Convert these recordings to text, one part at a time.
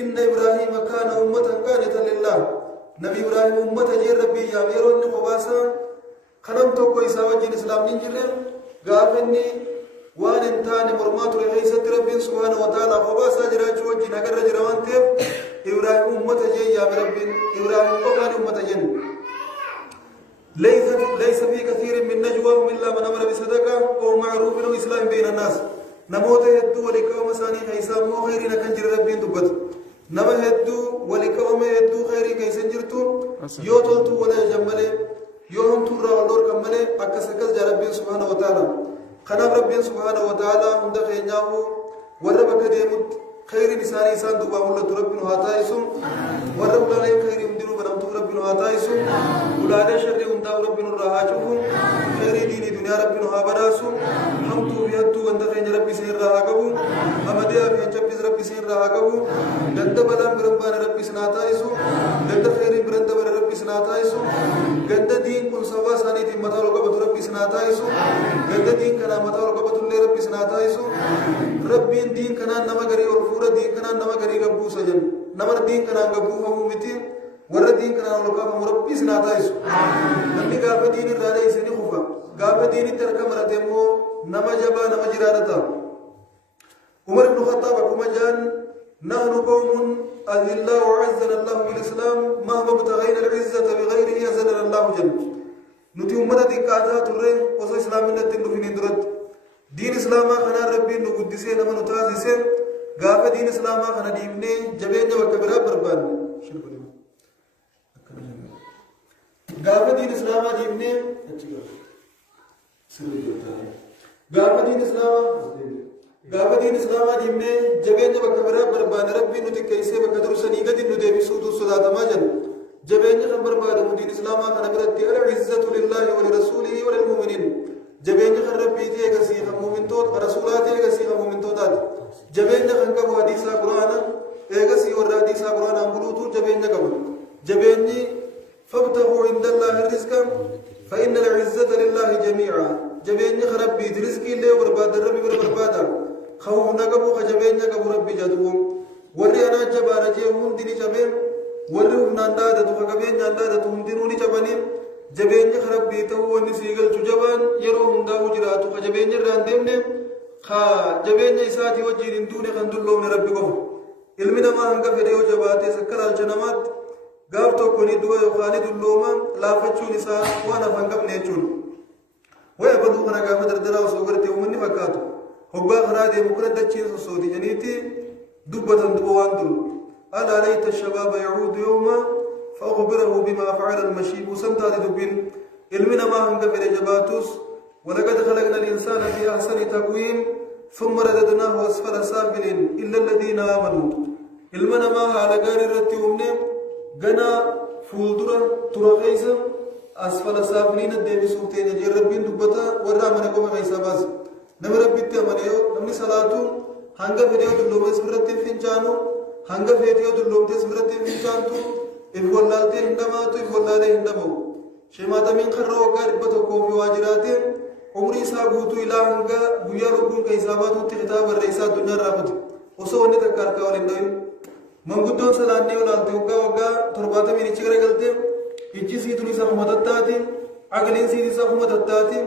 إن إبراهيم كان أمة قانتا لله نبي إبراهيم أمة جير ربي يا ميرون قباسا خنم توكو إساوة جين إسلام ننجر غافني وان انتاني مرمات رغيسة ربي سبحانه وتعالى قباسا جراج وجين أقر جروان تيب إبراهيم أمة جي يا ربي إبراهيم قبان أمة جن ليس في كثير من نجواهم إلا من أمر بصدقة أو معروف وإسلام بين الناس نموت هدو ولكوم ساني حيسام مو خيرنا كنجر ربي دبت نما هدو ولكوم هدو خيري كيسن جرتو يو تولتو ولا جمله يو هم تورا ولور كمله أكسكز جا ربي سبحانه وتعالى خناب ربي سبحانه وتعالى عند خيناه ورب كديمت خير نساني إنسان دوبا ولا تربي نهاتايسم ورب لا خير يمدرو بنام تربي نهاتايسم ولا شر يمدا ربي نراهاجهم خير ديني دنيا ربي نهابراسم هم تو يدو عند خير ربي سير راهاجبو أمديا في جبز ربي سير راهاجبو دند بلام بربان ربي سناتايسم دند خير برند بر ربي سناتايسم دند دين كل سوا ساني دين متالو كبت ربي سناتايسم دند دين كنا متالو كبت ربي سناتايسم ربي دين كنا نما غري ورفورة دين كنا نما غري غبو سجن نما دين كنا غبو هم متين ورد دين كنا لقام ربي سناتايسم نبي غاب دين الرالي سني خوفا غاب دين ترك مرتمو نما جبا نما جرادتا عمر بن الخطاب كما جان نحن قوم أذلاء وعزنا الله بالإسلام مهما ابتغينا العزة بغيره أزلنا الله جل نتي أمة دكاتا تره وصو إسلامنا تندو في ندرت دين إسلاما خنا ربي نقدسي نما نتازسي غاب دين إسلاما خنا ديمني جبين وكبرا بربان غاب دين إسلاما ديمني غاب دين إسلاما ديمني جبين وكبرا بربان ربي نتي كيسي وكدر سنيقة نتي بسودو صلاة ماجن جبين خبر بعد دين إسلاما خنا برتي العزة لله ولرسوله وللمؤمنين جبين ربي تيغا سيغا مؤمن توت رسولات تيغا سيغا مؤمن توتات جبين خنقب حديثا قرآن ايغا سي ور حديثا قرآن امبلوتو جبين قبل جبين فابتغوا عند الله الرزق فإن العزة لله جميعا جبين ربي رزقي اللي برباد ربي برباد خوف نقبو خجبين قبو ربي جدوم وري انا جبار جيهم ديني جبين وري ناندادة فقبين ناندادة هم دينوني جبانين جبين ربي تو ونسيقل جبان يروهم داو جراتو خجبين راندمني خا جبين إساتي وجين دوني خندلهم ربي قف علمنا ما هنگا فيديو جباتي سكر الجنمات غافتو كوني دوا يخالد اللوما لا فتشو نساء وانا فنقب نيچون ويبدو خنا غافة دردرا وصغرتي ومني فكاتو حبا خرادي مكرد دچين سوسودي جنيتي دبتا دبوان دل ألا ليت الشباب يعود يوما فأخبره بما فعل المشيب سنتا دبين علمنا ما هنگا فيديو جباتوس ولقد خلقنا الإنسان في أحسن تقويم ثم رددناه أسفل سافلين إلا الذين آمنوا علمنا ما على غير الرتي ومنهم غنا فولدرا ترخيسا أسفل سافلين الدبي سوتين جي ربين دبتا ورا من قوم غيسا باس نم ربي تمنيو نمني صلاتو هنگا فيديو دلوم سفرتي فينچانو هنگا فيديو دلوم سفرتي فينچانتو إفولالتي هندماتو إفولالي هندمو شماتا من خرّو وقار إبتو كوفي واجراتين عمري ساقوتو إلا هنگا بويا لبون كيساباتو تخطاب الرئيسات دنيا رابط وصو وني تكاركا ولندوين من قدون سلاني ولالتي وقا ترباتا من إچغر قلتي إجي سيدوني ساقمتتاتي عقلين سيدي ساقمتتاتي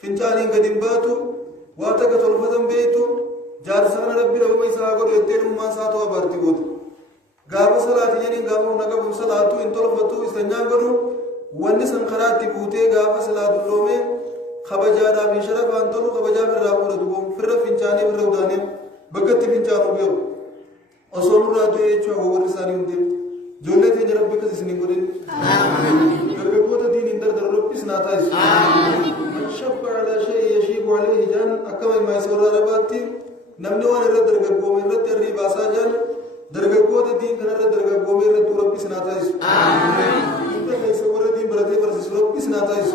فنچانين قدم باتو واتك تلفتن بيتو جارسان ربي ربما إساقر يتين ممان ساتو أبارتي بوتو غابة صلاة جنين غابة نقب صلاة إن تلفتو استنجان قرو واني سنخرات تبوتي غابة صلاة اللومي خبجانا من شرف أنتلو خبجا من رابورة دوم فرر فنچاني فرر وداني بقت فنچانو بيو أصول راتو يچو هو ورساني هندي جولة تيجي ربي كسيسني قولين كربوتا دين اندر در ربي سناتايس من شب على شيء يشيب عليه جان أكما ما يسور رباتي نمني وانا رد درگبو من رد تري باسا جان درگبوتا دين كنا رد درگبو من رد ربي سناتايس إنت ليس ورد دين براتي برسس ربي سناتايس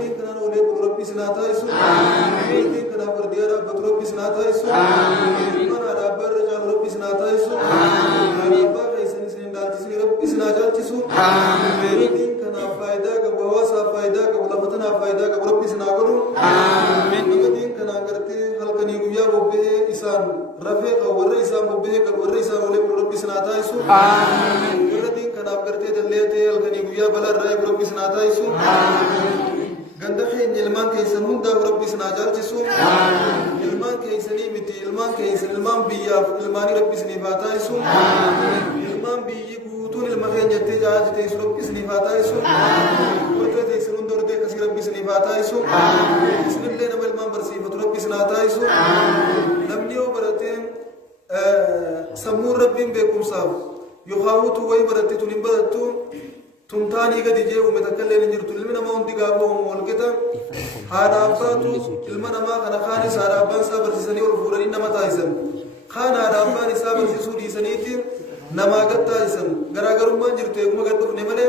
دين كنا نولي بل ربي سناتايس دين كنا برديا رب ربي سناتايس من رب رجال ربي سناتايس رب كيسن سن دالتي ربي سناجالتيسو دين كنا فايدة كبواسا فايدة كبلفتنا فايدة كربي سناغلو دين كنا غرتي هلكني غيا ربي إسان رفيق ور ولدين كان أبكرتي دليتي الكني بيا بلا رأي ربي سناتا يسو غندخين إلمان كيسن هندا ربي سناجال جسو إلمان كيسني متي إلمان كيسن إلمان بيا إلماني ربي سنيفاتا يسو إلمان بيي قوتون المخين جتي جاج تيسو ربي سنيفاتا يسو ورته تيسن هندور دي كسي ربي سنيفاتا يسو بسم الله نبي إلمان برسيفة ربي سناتا يسو نمنيو برتين سمور ربي بكم صاف يخاوتو وي برتي تنين برتو تمتاني قد يجيو متكلم نجرتو لمن ما انتي قابوهم والكتا هذا أباتو المنا ما كان خاني سارا أبان سابر سيساني والفوراني نما تايسن خان هذا أبان سابر سيسو دي سنيتي نما قد تايسن غراغرم ما نجرتو يقوم قد دفنه ملي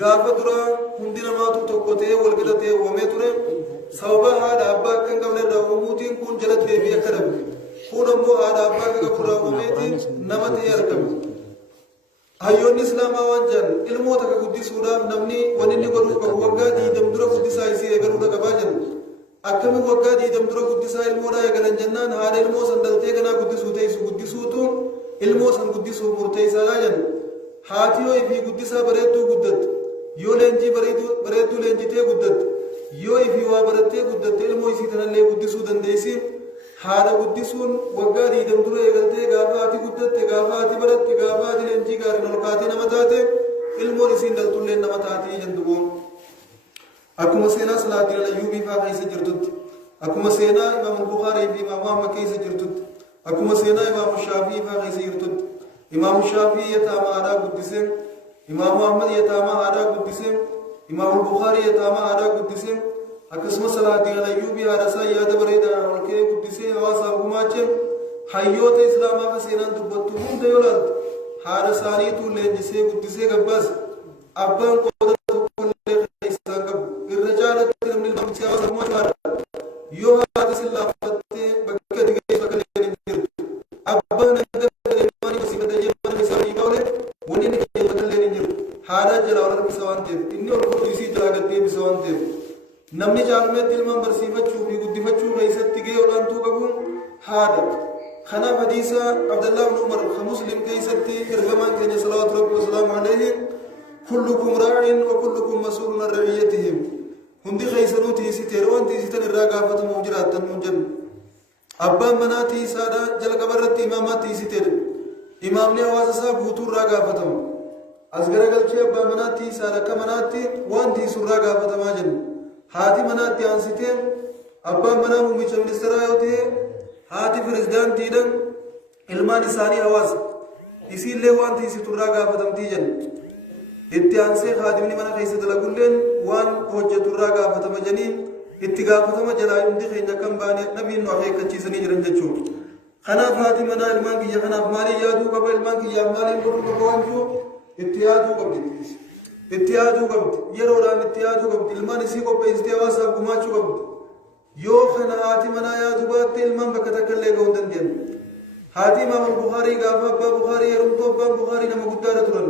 غافة درا هندي نما تتوقوتي والكتا تي وميتوري سوابا هذا أبان كان قبل الرأوموتين كون جلد بيبي أكرم كون أمو هذا أبان كان قبل الرأوميتين نما تياركم hayyoonni islaamaa waan jedhan ilmoota ka guddisuudhaaf namni wanni inni godhuu qabu waggaa 20 dura guddisaa isii eegaluudha qabaa jedhan akkami waggaa 20 dura guddisaa ilmoodhaa eegalan jennaan haadha ilmoo san dhaltee ganaa guddisuu teessu guddisuutu ilmoo san guddisuuf murteessaadhaa jedhan haati yoo ifii guddisaa bareedduu guddattu yoo leenjii bareedduu leenjitee guddattu yoo ifii waa barattee guddatte ilmoo isii tanallee guddisuu dandeessi haadha guddisuun waggaa 20 dura eegaltee gaafa ati guddatte gaafa ati baratte gaafa ati leenjii gaarii ol kaatee nama taate ilmoon isiin dhaltullee nama taatee jendugoon akkuma seenaa salaatiin alayyuubii faa keessa jirtutti akkuma seenaa imaam Bukhaarii fi imaam Ahmad keessa jirtutti akkuma seenaa imaam Shaafii faa keessa jirtutti imaam Shaafii yataama aadaa guddise imaam Ahmad yataama aadaa guddise imaam Bukhaarii yataama aadaa guddise akkasuma salaatiin alayyuubii haadhasaa yaada bareedaa olkee guddisee hawaasaaf gumaache hayyoota islaamaa ka seenaan dubbattu hunda yoo laaltu haadha isaaniitu leenjisee guddisee gabbaas abbaan qooda tokkollee isaan qabu irra caalatti namni ilmaamti hawaasa gumaachu yoo haati sillaafattee bakka digee bakka leen hin jirtu abbaan akka ilmaanii wasiifata jeemaan isaanii baawle wanni inni keenya bakka leen hin jirtu haadhaa jalaa ol harkisa waan ta'eef inni ol fudhu isii jalaa gaddeebisa waan ta'eef namni caalumeetti ilmaan barsiifachuu fi guddifachuu keessatti gahee olaantuu qabu haadha kanaaf hadiisa Abdallah ibn Umar ka Muslim keessatti ergamaan keenya salawaatu rabbi wasalaamu alayhi kullukum raa'in wa kullukum mas'uulun an ra'iyyatihim hundi keessanuu tiisiteera waan tiisitan irraa gaafatamuuf jiraattan nuun jennu abbaan manaa tiisaadha jalqaba irratti imaamaa tiisiteera imaamni hawaasa isaa guutuu irraa gaafatama as garagalchee abbaa manaa tiisaadha akka manaatti waan tiisu irraa gaafatamaa jennu haati manaatti aansitee abbaan manaa muummicha ministeeraa yoo ta'e haati pirezidaantiidhaan ilmaan isaanii hawaasa isiillee waan tiisitu irraa gaafatamtii jenna itti aansee haadimni mana keessa dalagulleen waan hojjetu irraa gaafatama jennaan itti gaafatama jalaa hundi keenya kan baane nabiin nu akeekkachiisanii jiran jechuudha kanaaf haati manaa ilmaan kiyya kanaaf maalii yaaduu qaba ilmaan kiyyaaf maaliin godhuu qaba waan jiru itti yaaduu qabdi itti yaaduu qabdi yeroodhaan itti yaaduu qabdi ilmaan isii qopheessitee hawaasaaf gumaachuu qabdi yoo kana haati manaa yaaduu baatte ilmaan bakka takka illee ga'uu dandeenyu haati imaam Bukhaarii gaafa abbaa Bukhaarii yerumtuu abbaan Bukhaarii nama guddaadha turan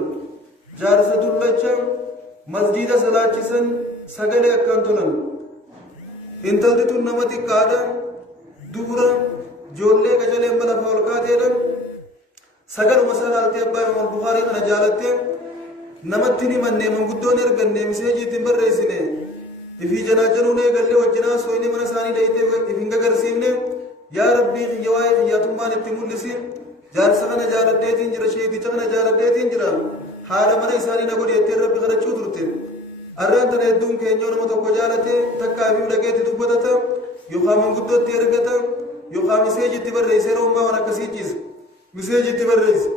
jaarsa dullacha masjiida salaachisan sagalee akkaan tolan intalti tun nama xiqqaadha dubura ijoollee qacaleen balafa ol kaateedha sagaluma salaaltee abbaa imaam Bukhaarii kana jaalatte namatti ni mannee manguddoon erganne miseejiitiin barreessine ifii janaajanuun eegallee wajjinaa sooyine mana isaanii dhayitee ifin gagarsiifne yaa rabbii kiyya waa'ee kiyyaatummaan itti mul'isi jaarsa kana jaaladheetiin jira sheeticha kana jaaladheetiin jira haadha mana isaanii na godheettee rabbi kadhachuu turte arraan tana hedduun keenyaa nama tokko jaalate takkaa fi dhaqeetti dubbatata yookaan manguddootti ergata yookaan miseejitti barreessee roommaa waan akkasii ciisa miseejitti barreesse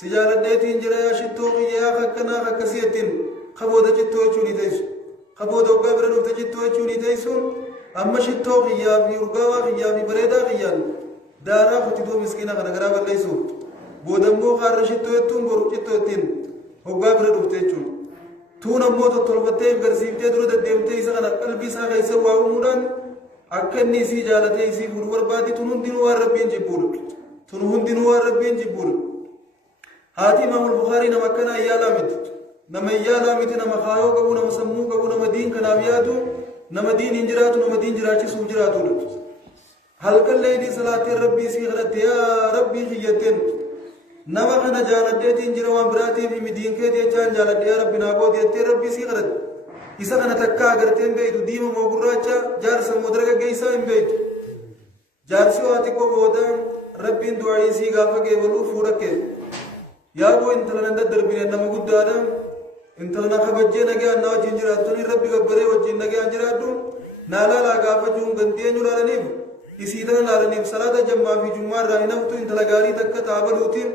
si jaaladheetiin jira yaa shittoo kiyyaa akkanaa akkasii ittiin kabooda cittoo jechuun ni teessu kabooda waggaa bira dhufte cittoo jechuun ni teessu amma shittoo kiyyaa fi urgaawaa kiyyaa fi bareedaa kiyyaan daaraa kutiduu miskiina kana garaa balleessuuf boodammoo kaarra shittoo jettuun boru cittoo ittiin waggaa bira dhufte jechuun tuun ammoo tottolfattee garsiiftee dura deddeemtee isa kana qalbii isaa keessa waa uumuudhaan akka inni isii jaalatee isii fuudhu barbaadi tun hundinuu waan rabbiin jibbuudha tun hundinuu waan rabbiin jibbuudha haati imaamul Bukhaarii nama akkanaa iyyaalaa miti nama iyyaalaa miti nama kaayoo qabu nama sammuu qabu nama diin kanaaf yaadu nama diin hin jiraatu nama diin jiraachisuuf jiraatudha halkan leeyidii salaateen rabbii isii kadhatte yaa rabbii kiyyatteen nama kana jaaladheetiin jira waan biraatii fi midiin kee jechaan jaaladhee rabbi naa boodi jettee rabbii sii kadhatte isa kana takka agartee hin beeytu diima moo gurraacha jaarsa moo dargaggeessaa hin beeytu jaarsi waa xiqqoo booda rabbiin du'aa sii gaafa geebaluu fuudha kee yaa boo intala nan daddarbine nama guddaadha intala na kabajjee nagaan na wajjin jiraatanii rabbi gabbaree wajjin nagaan jiraadhu naa laalaa gaafa juun ganteenyu laalaniif isii tana laalaniif salaata jammaa fi jummaa irraa hin haftu intala gaarii takka taabaluutiin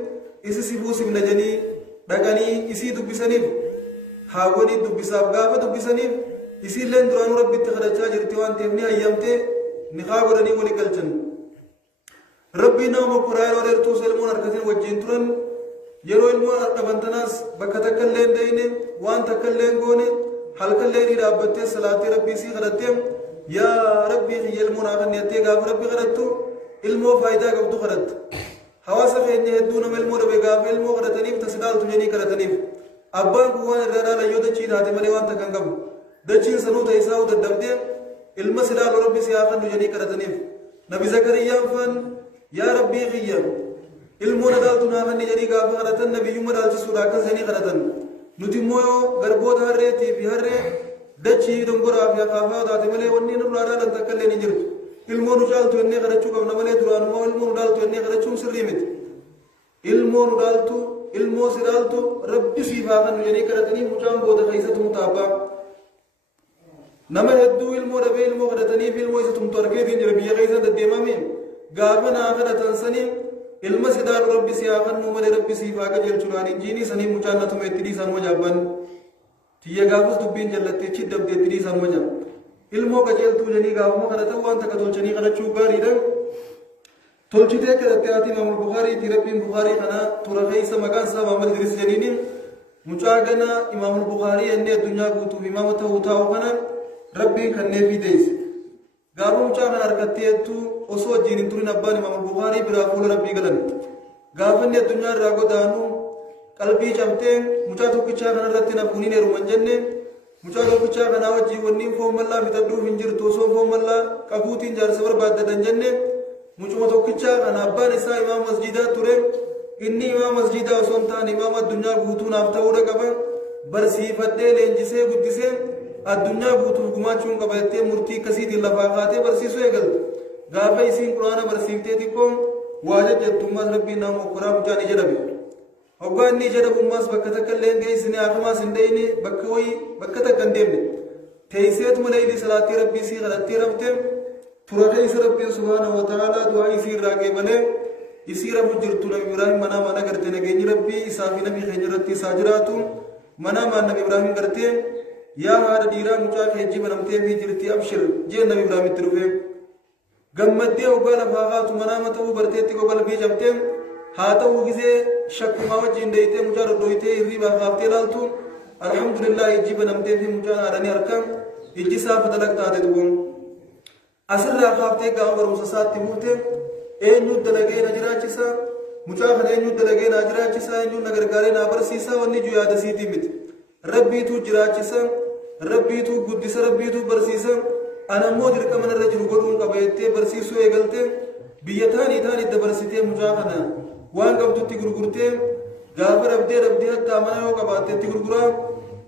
isi si buusifna janii dhaqanii isii dubbisaniif haawwanii dubbisaaf gaafa dubbisaniif isiilleen duraanuu rabbitti kadhachaa jirti waan ta'eef ni hayyamtee niqaa godhanii wali galchan rabbii nama mokkoraa yeroo dheertuus ilmoon harkatiin wajjin turan yeroo ilmoon dhabantanaas bakka takka illee hin deeyne waan takka illee hin goone halka illee ni dhaabbattee salaattee rabbii sii kadhattee yaa rabbii xiyya ilmoon haa kanneettee gaafa rabbii kadhattu ilmoo faayidaa qabdu kadhatta hawaasa keenya hedduu nama ilmoo dhabe gaafa ilmoo kadhataniif tasidaaltu jedhanii kadhataniif abbaan kun waan irraa dhaala yoo dachii taate malee waan takka hin qabu dachiin sanuu ta'isaa daddabdee ilma sidaaloo rabbi si haa kannu jedhanii kadhataniif nabi zakariyyaan faan yaa rabbii xiyya ilmoo dhaaltu naa kanni jedhanii gaafa kadhatan nabiyyumma dhaalchisuudha akkas jedhanii kadhatan nuti immoo garboota harreetii fi harree dachii dongoraa fi akaafaa taate malee wanni nurraa dhaalan takka illee ni jirtu ilmoo nu caaltu ennee kadhachuu qabna malee duraanumaa ilmoo nu dhaaltu ennee kadhachuun sirrii miti ilmoo nu dhaaltu ilmoo si dhaaltu rabbi siif haa kannu jedhanii kadhatanii mucaan booda keessa tumta abbaa nama hedduu ilmoo dhabee ilmoo kadhatanii fi ilmoo isa tumtu argeetiin jira biyya keessa deddeemame gaafa naa kadhatan sanii ilma si dhaalu rabbi si haa kannu malee rabbi siif haa qajeelchuudhaan injiinii sanii mucaan na tume itti dhiisaan wajaabban tiyya gaafus dubbiin jallattee chiddabdee itti dhiisaan wajaa ilmoo qajeeltuu jedhanii gaafuma kadhatan waan takka tolchanii kadhachuu gaariidha tolchitee kadhattee haati imaamul bukaariiti rabbiin bukaarii kana tura keessa maqaan isaa Muhammad Idris jedhaniin mucaa gana imaamul bukaarii ennee addunyaa guutuuf imaama ta'uu taa'u kana rabbiin kanneefii deesse gaafa mucaa kana harkattee hedduu osoo wajjiin hin turin abbaan imaamul bukaarii biraa fuula rabbii galan gaafa inni addunyaa irraa godaanu qalbii cabtee mucaa tokkichaa kanarratti nafuuniin heeruman jenne mucaa tokkichaa kanaa wajjiin wanniin foon mallaa fixadhuuf hin jirtu osoo foon mallaa qabuutiin jaarsa barbaaddatan jenne mucuma tokkichaa kana abbaan isaa imaam masjidaa ture inni imaam masjidaa osoo hin taane imaam addunyaa guutuu naaf ta'uudha qaba barsiifadhee leenjisee guddisee addunyaa guutuuf gumaachuun qaba jettee murtii akkasiitiin lafaa kaatee barsiisuu eegalte gaafa isiin quraana barsiiftee xiqqoon waa jajjattummaas rabbiin nama mokkoraa mucaan ija dhabe hoggaa inni ija dhabummaas bakka takka illee hin geessine akkamaas hin deeyne bakka wayii bakka takka hin deemne teeyseetuma leeyilii salaattii rabbii sii kadhattee raftee tura keessa rabbiin subhaanahu wa ta'aalaa du'aa isii irraa qeebalee isii rafu jirtu nabi ibraahim manaa mana gartee nageenyi rabbii isaa fi nabii keenya irratti isaa jiraatu manaa maan nabi ibraahim gartee yaa haadha dhiiraa mucaa kee jibba namtee fi jirti abshir jeen nabi ibraahimitti dhufee gammaddee hoggaa lafaa haatu manaama ta'uu barteetti qalbii cabtee haa ta'uu gisee shakkumaa wajjiin deeytee mucaa dhodhooytee hirriibaa kaaftee laaltu alhamdulillah jibba namtee fi mucaan haadhanii harkaan ijji isaa fadalaq taate dhugoon asirraa kaaftee gaafa barumsa isaatti murte eenyu dalagee na jiraachisa mucaa kana eenyu dalagee na jiraachisa eenyu na gargaaree na barsiisa wanni juu yaada siitii miti rabbiitu jiraachisa rabbiitu guddisa rabbiitu barsiisa anammoo dirqama irra jiru godhuun qaba jettee barsiisuu eegalte biyya taanii dabarsitee mucaa kana waan qabdutti gurgurtee gaafa dhabdee hattaa mana yoo qabaatteetti gurguraa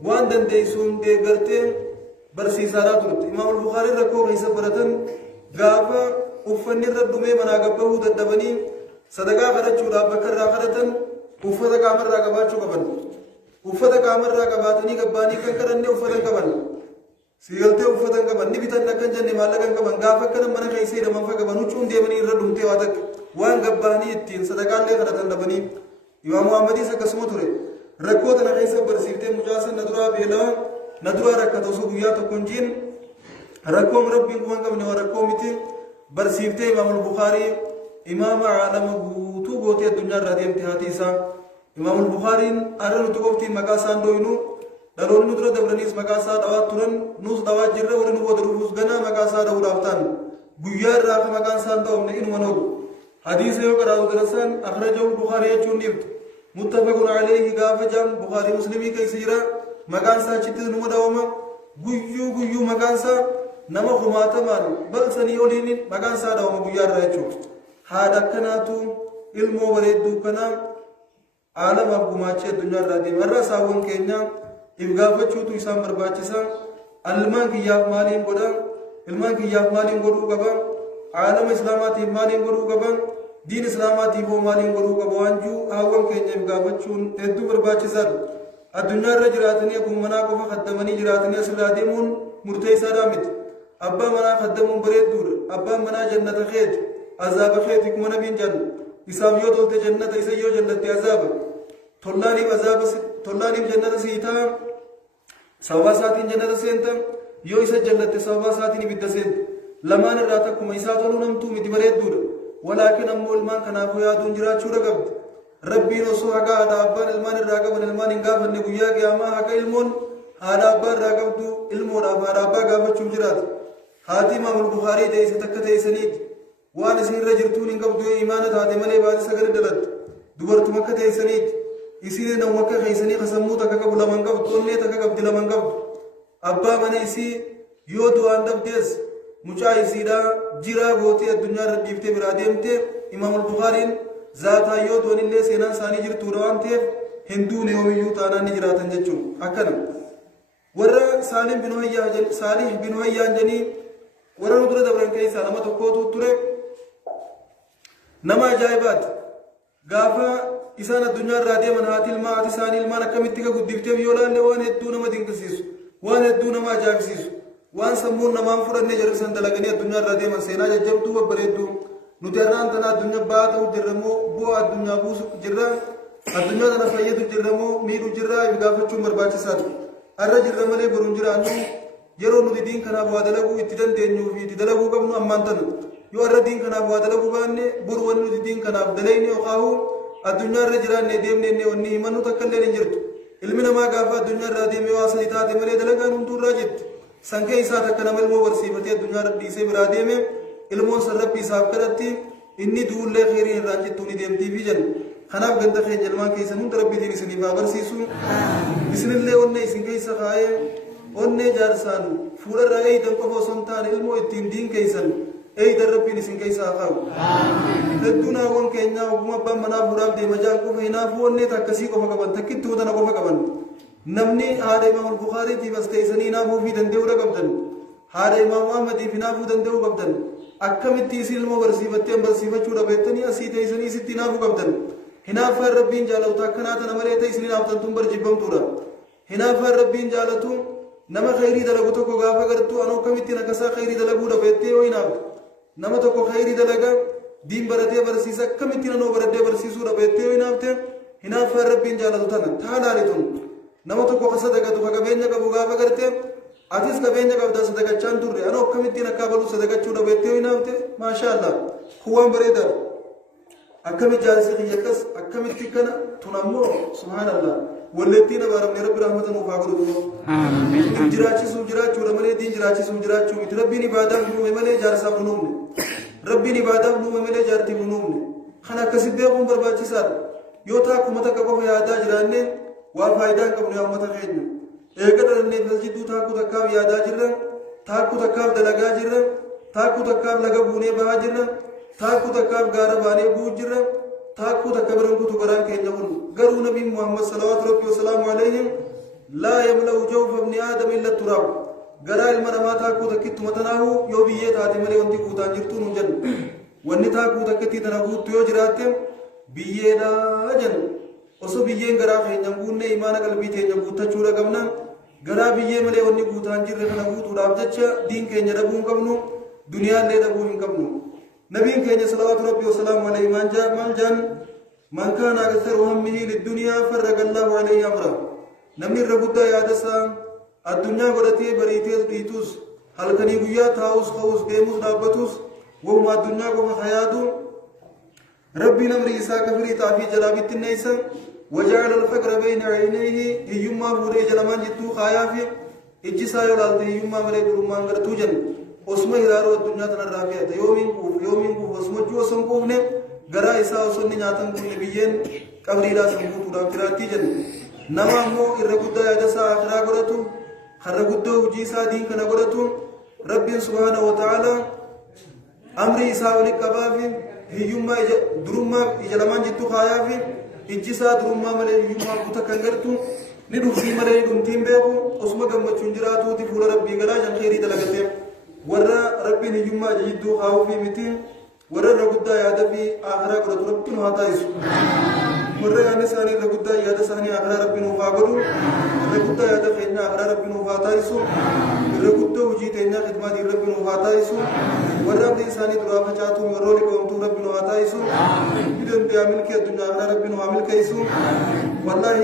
waan dandeessuun deeggartee barsiisaadhaa turte imaamul bukaarii rakkoo keessa baratan gaafa uffanni irra dhumee manaa gabbahuu dadhabanii sadaqaa kadhachuudhaaf bakka irraa kadhatan uffata qaamarraa qabaachuu qaban uffata qaamarraa qabaatanii gabbaanii kan kadhannee uffatan qaban siigaltee uffatan qaban ni bitan akkan jenne maallaqan qaban gaafa akkana mana keessa hidhamanfa qaban huccuun deemanii irra dhumtee waa takka waan gabbaanii ittiin sadaqaallee kadhatan dhabanii imaam muhammadiis akkasuma ture rakkoo tana keessa barsiiftee mucaasan na duraa beelaa na duraa rakkata osoo guyyaa tokkoon jiin rakkoon rabbiin kuman qabne waa rakkoo miti barsiiftee imaamul bukaarii imaama caalama guutuu gootee addunyaa irraa deemte haati isaa imaamul bukaariin arra nuti qoftiin maqaa isaan dooynu dhaloonni dura dabraniis maqaa isaa dhawaa turan nus dhawaa jirre warri nu booda dhufuus ganaa maqaa isaa dhawuudhaaf ta'an guyyaa irraa ka maqaan isaan dhawamne inuma noolu hadiisa yoo qaraatu darasaan akhrajahu bukaarii jechuun dhibtu muttafaqun alayhi gaafa jam bukaarii muslimii keessa jira maqaan isaa achitti numa dhawama guyyuu maqaan isaa nama kumaatamaan balsanii oliin maqaan isaa dhawama guyyaa irraa jechuudha haadha akkanaatu ilmoo bareedduu kanaa عالم أبو ماشي الدنيا الرادي مرة ساون كينيا إبغاء فتشوتو إسام برباچسا المان كياف مالين قدا المان كياف مالين قدو قبا عالم إسلاماتي مالين قدو قبا دين إسلاماتي بو مالين قدو قبا وانجو آوان كينيا إبغاء فتشون هدو برباچسا الدنيا الرجراتني أبو منا قفا خدمني جراتني أسلا ديمون مرتيسا رامت أبا منا خدمون بريد دور أبا منا جنة خيت عذاب خيتك من بين جن إسام يوتل جنة إسيو جنة عذاب تولاني عذاب تولاني جنة سيتا سوا ساتين جنة سينتا يو إسا جنة سوا ساتين بيد سينت لما نراتكم إسا تلونم تو متبريد دور ولكن أمو المان كنافو يادون جرات شورا قبض ربي نصو حقا هذا أبان المان الراقب المان انقاف النقويا قياما حقا علمون هذا أبان راقبتو علمون هذا أبان قافت شوجرات هاتي إمام البخاري ديس تكتي سنيد وان سين رجرتون انقبضو إيمانة هاتي ملي بعد سقر دلت دورت مكة سنيد إسيني نو مكة خيسني خسمو تكاكب لمن قبض أمني تكاكب لمن قبض أبا من إسي يودو عندب ديس مجا إسيدا جرا بوتي الدنيا رجيفتي براديمتي إمام البخاري ذاتا يودو نلي سينان ساني جرتو روانتيف هندو نيوميو تانا نجراتن جچو أكنا ورّا صالح بن هيان جني ورّا ندر دبرن كيسا نما تقوتو تره نما جايبات غافا إسان الدنيا الرادية من هاتي الماء هاتي ساني الماء نكمتك قدفتي بيولان لوان هدو نما دينكسيسو وان هدو نما جايبسيسو وان سمون نما فرن نجر سندلقني الدنيا الرادية من سينا ججبتو وبريدو نتران تنا الدنيا بعد أو جرمو بو الدنيا بوس جرا الدنيا تنا فيدو جرمو ميرو جرا يبغى فتشو مرباچ سات الرجل رملي برونجرا أنو يرو ندين كنا بوادلقو اتدان دينيو في اتدلقو قبنو أمانتن يو الردين كنا بوادلقو باني بروان ندين كنا بدليني وقاهو الدنيا الرجلان نديم نيني وني منو تكلل انجرت علمنا ما قافا الدنيا الرادي ميواصل تاتي ملي دلقا نمتور راجت سنكي إساتا كنا ملمو برسيفتي الدنيا الردي سي برادي میں علمون سر ربي صاحب کرتی inni duulle khairin raajituni deemti fi jan khanaaf ganda khe jalman keessa hunda rabbi diin isini barsiisu bismillah onne isin keessa khaaye onne jaarsan fuula raayee dan qofa sontaan ilmo ittiin diin keessan eeyda rabbiin isin keessa khaaw hedduna won keenya oguma ban mana buraaf de majal qofa hinaaf onne takkasi qofa qaban takkittu dana qofa qaban namni haada imam al-bukhari ti bas teessani naafuu fi dandeewudha qabdan haada imam ahmad fi naafuu dandeewu qabdan akkamitti isin ilmoo barsiifatteen barsiifachuu dhabeettanii asii teessanii isitti hinaafuu qabdan hinaafaan rabbiin jaalatu akkanaata nama leeta isin hinaaftantuun barjibbamtuudha hinaafaan rabbiin jaalatu nama khayrii dalagu tokko gaafa gartuu anoo akkamitti nakasaa khayrii dalaguu dhabeettee yoo hinaaftu nama tokko khayrii dalaga diin baratee barsiisa akkamitti nanoo baradee barsiisuu dhabeettee yoo hinaafte hinaafaan rabbiin jaalatu tana taalaalitun nama tokko kasadagatu ka qabeenya qabu gaafa gartee atis qabeenya qabda sadaqachaan turre anoo akkamittiin akka balu sadaqachuu dhabeettee hinaafte maashaallah kuwaan bareeda akkamit jaalisi xiyyakas akkamitti kana tun ammoo subhaanallah wallettiin abaaramne rabbi rahmatan nuuf haa godhu amiin jiraachisuu jiraachuudha malee diin jiraachisuu jiraachuu miti rabbiin ibaadaaf nuume malee jaarsaaf nu nuumne rabbiin ibaadaaf nuume malee jaartiif nu nuumne kana akkasi beekuun barbaachisaadha yoo taakuma takka qofa yaadaa jiraanne waa faayidaan qabnu yaa ummata keenya eegada dannee masjiduu taakku takkaaf yaadaa jirra taakku takkaaf dalagaa jirra taakku takkaaf laga buunee bahaa jirra taakku takkaaf gaara baanee bu'u jirra taakku takka biran kutu garaan keenya kun garuu nabiin muhammad salawaatu rabbi wasalaamu alayhim laa yamla'u jawfa ibni aadam illa turaab garaa ilma namaa taakku takkittuma tanaahu yoo biyyee taate malee wanti guutaan jirtuu nun jennu wanni taakku takkitti tana guuttu yoo jiraatte biyyeedhaa jennu osoo biyyeen garaa keenya guunne imaana qalbii teenya guuttachuudha qabna garaa biyyee malee wanni guutaan jirre kana guutuudhaaf jecha diin keenya dhabuu hin qabnu duniyaallee dhabuu hin qabnu nabiin keenya salawaatu rabbi wasalaamu alayhi maal jaan man kaana aktharu hammihi liddunyaa farraga allaahu alayhi amra namni irra guddaa yaadasaa addunyaa godhatee bariitees dhiitus halkanii guyyaa taa'us ka'us deemus dhaabbatus wahuma addunyaa qofa hayaadu rabbiin amri isaa kafirii xaafii jalaa bittinneeysa وجعل الفقر بين عينيه هيما بوري جلمان جتو خايافي اجسا يولاد هيما مري درمان غرتو جن اسمه هرارو الدنيا تنرافيه يومين كوف اسمه جو سنكوفنه غرا اسا وسن نياتن كن نبيين قبريلا سنكوتو دافراتي جن نما مو الرغدا يدسا اخرا غرتو خرغدو جيسا دين كن غرتو رب سبحانه وتعالى امري اسا ولقبافي هيما درما جلمان جتو خايافي إجساد رما ملي يما بتكنغرتو ندوسي ملي دمتين بيكو أسمى قمت شنجراتو تفول ربي قلاجا خيري دلقتين ورى ربي نجمع جيدو خاو في متين ورى رقودة يادا في آخرة قرأت ربي نهاتا يسو ورى يعني ساني رقودة يادا ساني آخرة ربي نوفاقرو رقودة يادا خيرنا آخرة ربي نوفاتا يسو رقودة وجيتنا خدمات ربي نوفاتا يسو ورى ربي ساني درافة جاتو مرولي قومتو ربي نوفاتا يسو بدن بيعمل كي الدنيا آخرة ربي نوعمل كيسو والله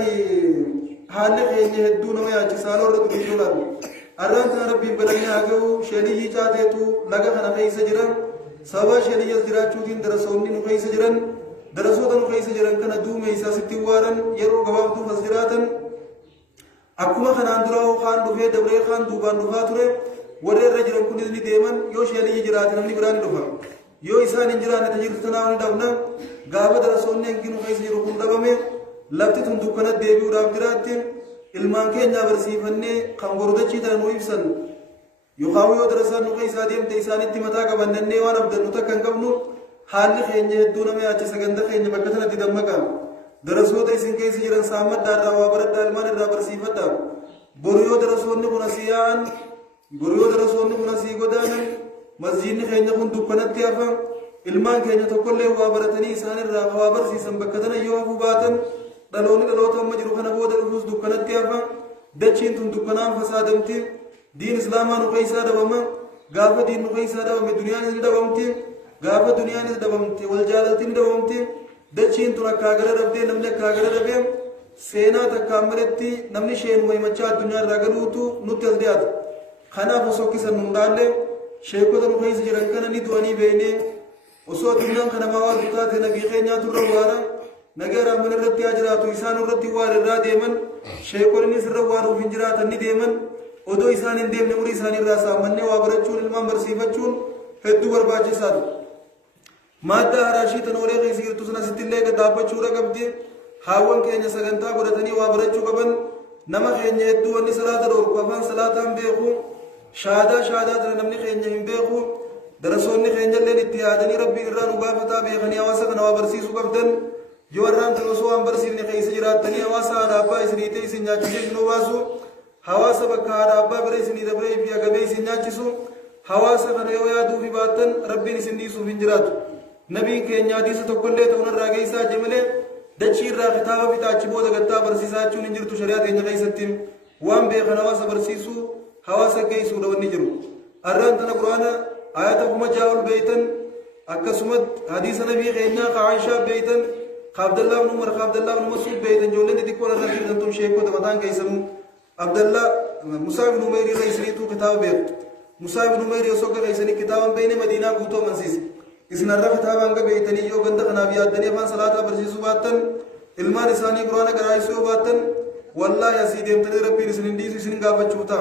حالي خيني هدو نويا جسالو ربي نولا أرانتنا ربي بلغنا أقو شليه جاتيتو لغا خنا خيس جران سوا شليه جراتو دين درسوني نخيس جران درسوتا نخيس جران كنا دو ميسا ستي وارن يرو غوابتو فزجراتا أكما خنا اندراو خان دفه دبري خان دوبان دفا تره ورر رجران كنزني ديمن يو شليه جراتي نمني براني دفا يو إسان انجران تجرتنا وني دفنا غابة درسوني انكي نخيس جرو كن دبامي لبتي تندوكنا ديبي وراب جراتين ilmaan keenya barsiifannee kan gordachi ta'an nu ibsan yookaan yoo darasaan nu keessaa deemte isaanitti mataa qabannee waan abdannu takka hin qabnu haalli keenya hedduu nama yaachisa saganda keenya bakka sanatti dammaqa darasoota isin keessa jiran saamaddaa irraa waa baradhaa ilmaan irraa barsiifadhaa boru yoo darasoonni kun asii yaa'an boru yoo darasoonni kun asii godaanan masjiidni keenya kun dukkanatti hafa ilmaan keenya tokkollee waa baratanii isaan irraa waa barsiisan bakka tana yoo hafuu baatan dhaloonni dhaloota amma jiru kana booda dhufuus dukkanatti hafa dachiin tun dukkanaan fasaadamti diin islaamaa nu keessaa dhabama gaafa diin nu keessaa dhabame duniyaanis ni dhabamti gaafa duniyaanis dhabamte wal jaalalti ni dhabamti dachiin tun akkaagala dhabdee namni akkaagala dhabee seenaa takkaan maletti namni sheenuma himachaa addunyaa irraa galuutu nutti as dhiyaata kanaaf osoo kisan nun dhaalle sheekota nu keessa jiran kana ni du'anii beeknee osoo addunyaan kana maa waan taate nabii keenyaatu irra waara نجارا من الرد أجرات وإنسان الرد وارد دائما شيخوني سر وارو في جرات النديما ودو إنسان ديم نمر إنسان الراسا من وابرتشون المام برسيفتشون هدو برباجي سار مادة هراشي تنوري غيسير تسنا ستلة كدابة شورا قبدي هاون كينيا سكنتا قرتني وابرتشو قبن نما كينيا هدو وني صلاة دور قبان صلاة هم بيخو شهادة تنمني كينيا هم بيخو درسوني كينيا اللي اتحادني ربي إران وقافتا بيخني واسقنا وابرسيسو قبدن جواران تلوسو أم برسيفني خيس جراتني هواسا أرابا إسنيتي إسنياتشيس نواسو هواسا بكا أرابا بريسني دبري في أغبي إسنياتشيسو هواسا خنيو يادو في باتن ربي نسنديسو في جرات نبي كينيا ديسو تقولي تونا راقيسا جملي دچير را خطابة في تاچبو دغتا برسيسا چون نجرتو شريعت إنجا خيستين وان بيخن هواسا برسيسو هواسا كيسو دون نجرو أران تنا قرآن آيات فما جاول بيتن أكسمت حديث نبي خينيا عائشة بيتن عبد الله بن عمر عبد الله بن مسعود بيتن جولن ديكور الرجل انتم شيخو دمتان كيسم عبد الله موسى بن عمير رئيسني تو كتاب بيت موسى بن عمير يسوق رئيسني كتاب بين مدينه غوتو منسيس اسن الر كتاب انغ بيتني يو غند خنابيا دني فان صلاه برسيسو باتن علم لساني قران قرايسو باتن والله يا سيدي امتن ربي رسلين دي سن غافچوتا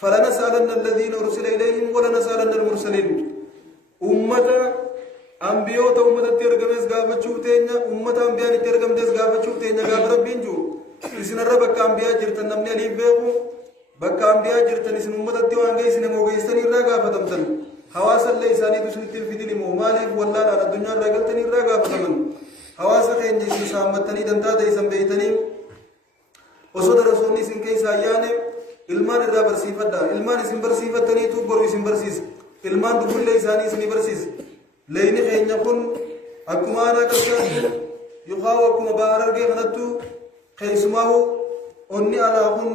فلنسالن الذين ارسل اليهم ولنسالن المرسلين امه أنبياء أمة ترجمس غابة شوفتينا أمة أنبياء ترجمس غابة شوفتينا غابة ربين جو إسن الرب كأنبياء جرتن نمني عليه بيهو بك أنبياء جرتن إسن أمة تيوان غير إسن موجي إسن الرجاء فتمتن حواس الله إساني تسلطين في دين مومالي والله على الدنيا الرجال تني الرجاء فتمن حواس خين جيسن سامتني دنتا ديسن بيتني وصود رسولني إسن كيس أيانه إلمان الرب برسيفة إلمان إسن برسيفة تني تو برو إسن برسيس إلمان دخول إساني إسن برسيس لين خين يكون أكمانا كسر يخاو أكم بارر كي خنتو خيسماه أني على أكون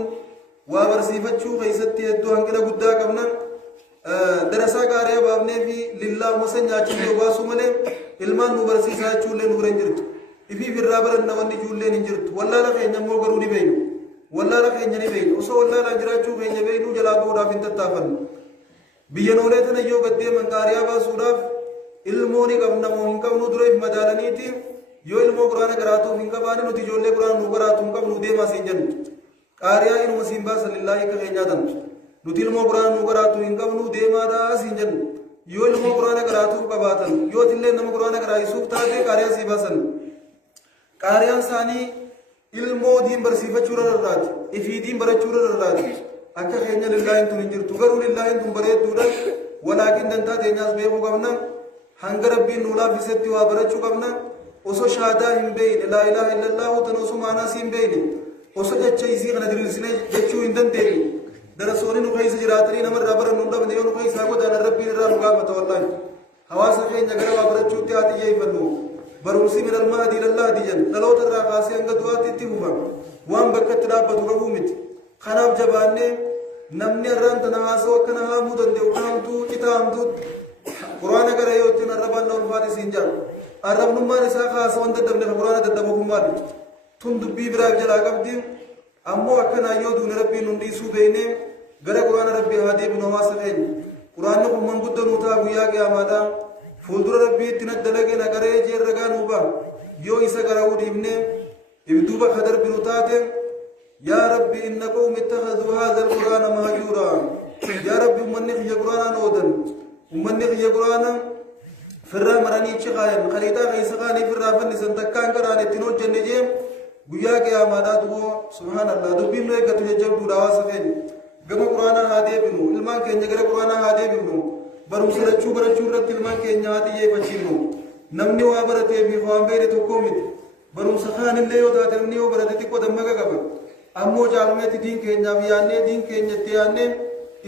وابرسيفت شو خيستي يدو هنكلا قدا كمنا درسا كاريا بابني في لله مسن ياچي يوباسو ملي علمان مبرسيسا چولي نورن جرت إفي في الرابر النواني چولي نجرت والله لا خين يمو قروني بينو والله لا خين يني بينو وصو والله لا جرا چو خين يبينو جلابو رافين تتافن بيانولتنا يو قدي من كاريا باسو راف ilmooni qabna moo hin qabnu dura if madaalaniiti yoo ilmoo quraana garaatuuf hin qabaane nuti ijoollee quraana nu garaatu hin qabnu deemaa siin jennu qaariyaa inuma siin baasan lillaahi akka keenyaatan nuti ilmoo quraana nu garaatu hin qabnu deemaadhaa siin jennu yoo ilmoo quraana garaatuuf qabaatan yoo tillee nama quraana garaayisuuf taate qaariyaa sii baasan qaariyaan isaanii ilmoo diin barsiifachuu irraati ifii diin barachuu irraati akka keenya lillaahin tun hin jirtu garuu lillaahin tun bareedduudha walaakin dantaa teenyaas beekuu qabna hanga rabbiin nu laaffisetti waa barachuu qabna وسو شهادة هم بين لا إله إلا الله وتنوسو معنا سين بين وسو جتشي يسيغ ندرسنا جتشو إندن تيري درسوني نخيس جراتري نمر ربر نمر بنيو نخيس هاكو دانا ربي نرى مقامة والله حواسا خين جغرا وابرچو تياتي يفنو برمسي من المهدي لله ديجن نلو ترى قاسي انگا دواتي تيهما وان بكت رابط ربومت خناب جباني نمني الرام تنهاسو وكنها مدن ديو قامتو كتامتو قرآن اگر ايوتين الربان نور فارسين جان الرب نمان اسا خاص وانت دمنا قرآن تدبوكم مالي تندبي براك جلا قبدين امو اكنا ايودون ربي ننديسو بيني غير قرآن ربي هادي بنواس خين قرآن نقوم من قد نوتا ويا قياماتا فولدر ربي تندلقين اگره جير رگا نوبا يو إسا قرأو ديبني ابدوبا خدر بنوتاتين يا ربي إن قوم اتخذوا هذا القرآن مهجورا يا ربي أمنخ يا قرآن نودن أمنخ يا قرآن فرا مراني چخاين خليطا غيسخاني فرا فنسان تكان قرآن تنو جنجيم قويا قياماتا دو سبحان الله دبين نوئے قتو ججب دوراوا سخين gama qur'ana haadee binu ilmaan keenya gara qur'ana haadee binu barumsa lachuu barachuu irratti ilmaan keenya haadii yeeffachiifnu namni waa baratee fi waan beere tokko miti barumsa kaanillee yoo taate namni yoo barate xiqqoo dammaqa qaba ammoo caalumeetti diin keenyaaf yaannee diin keenyatti yaannee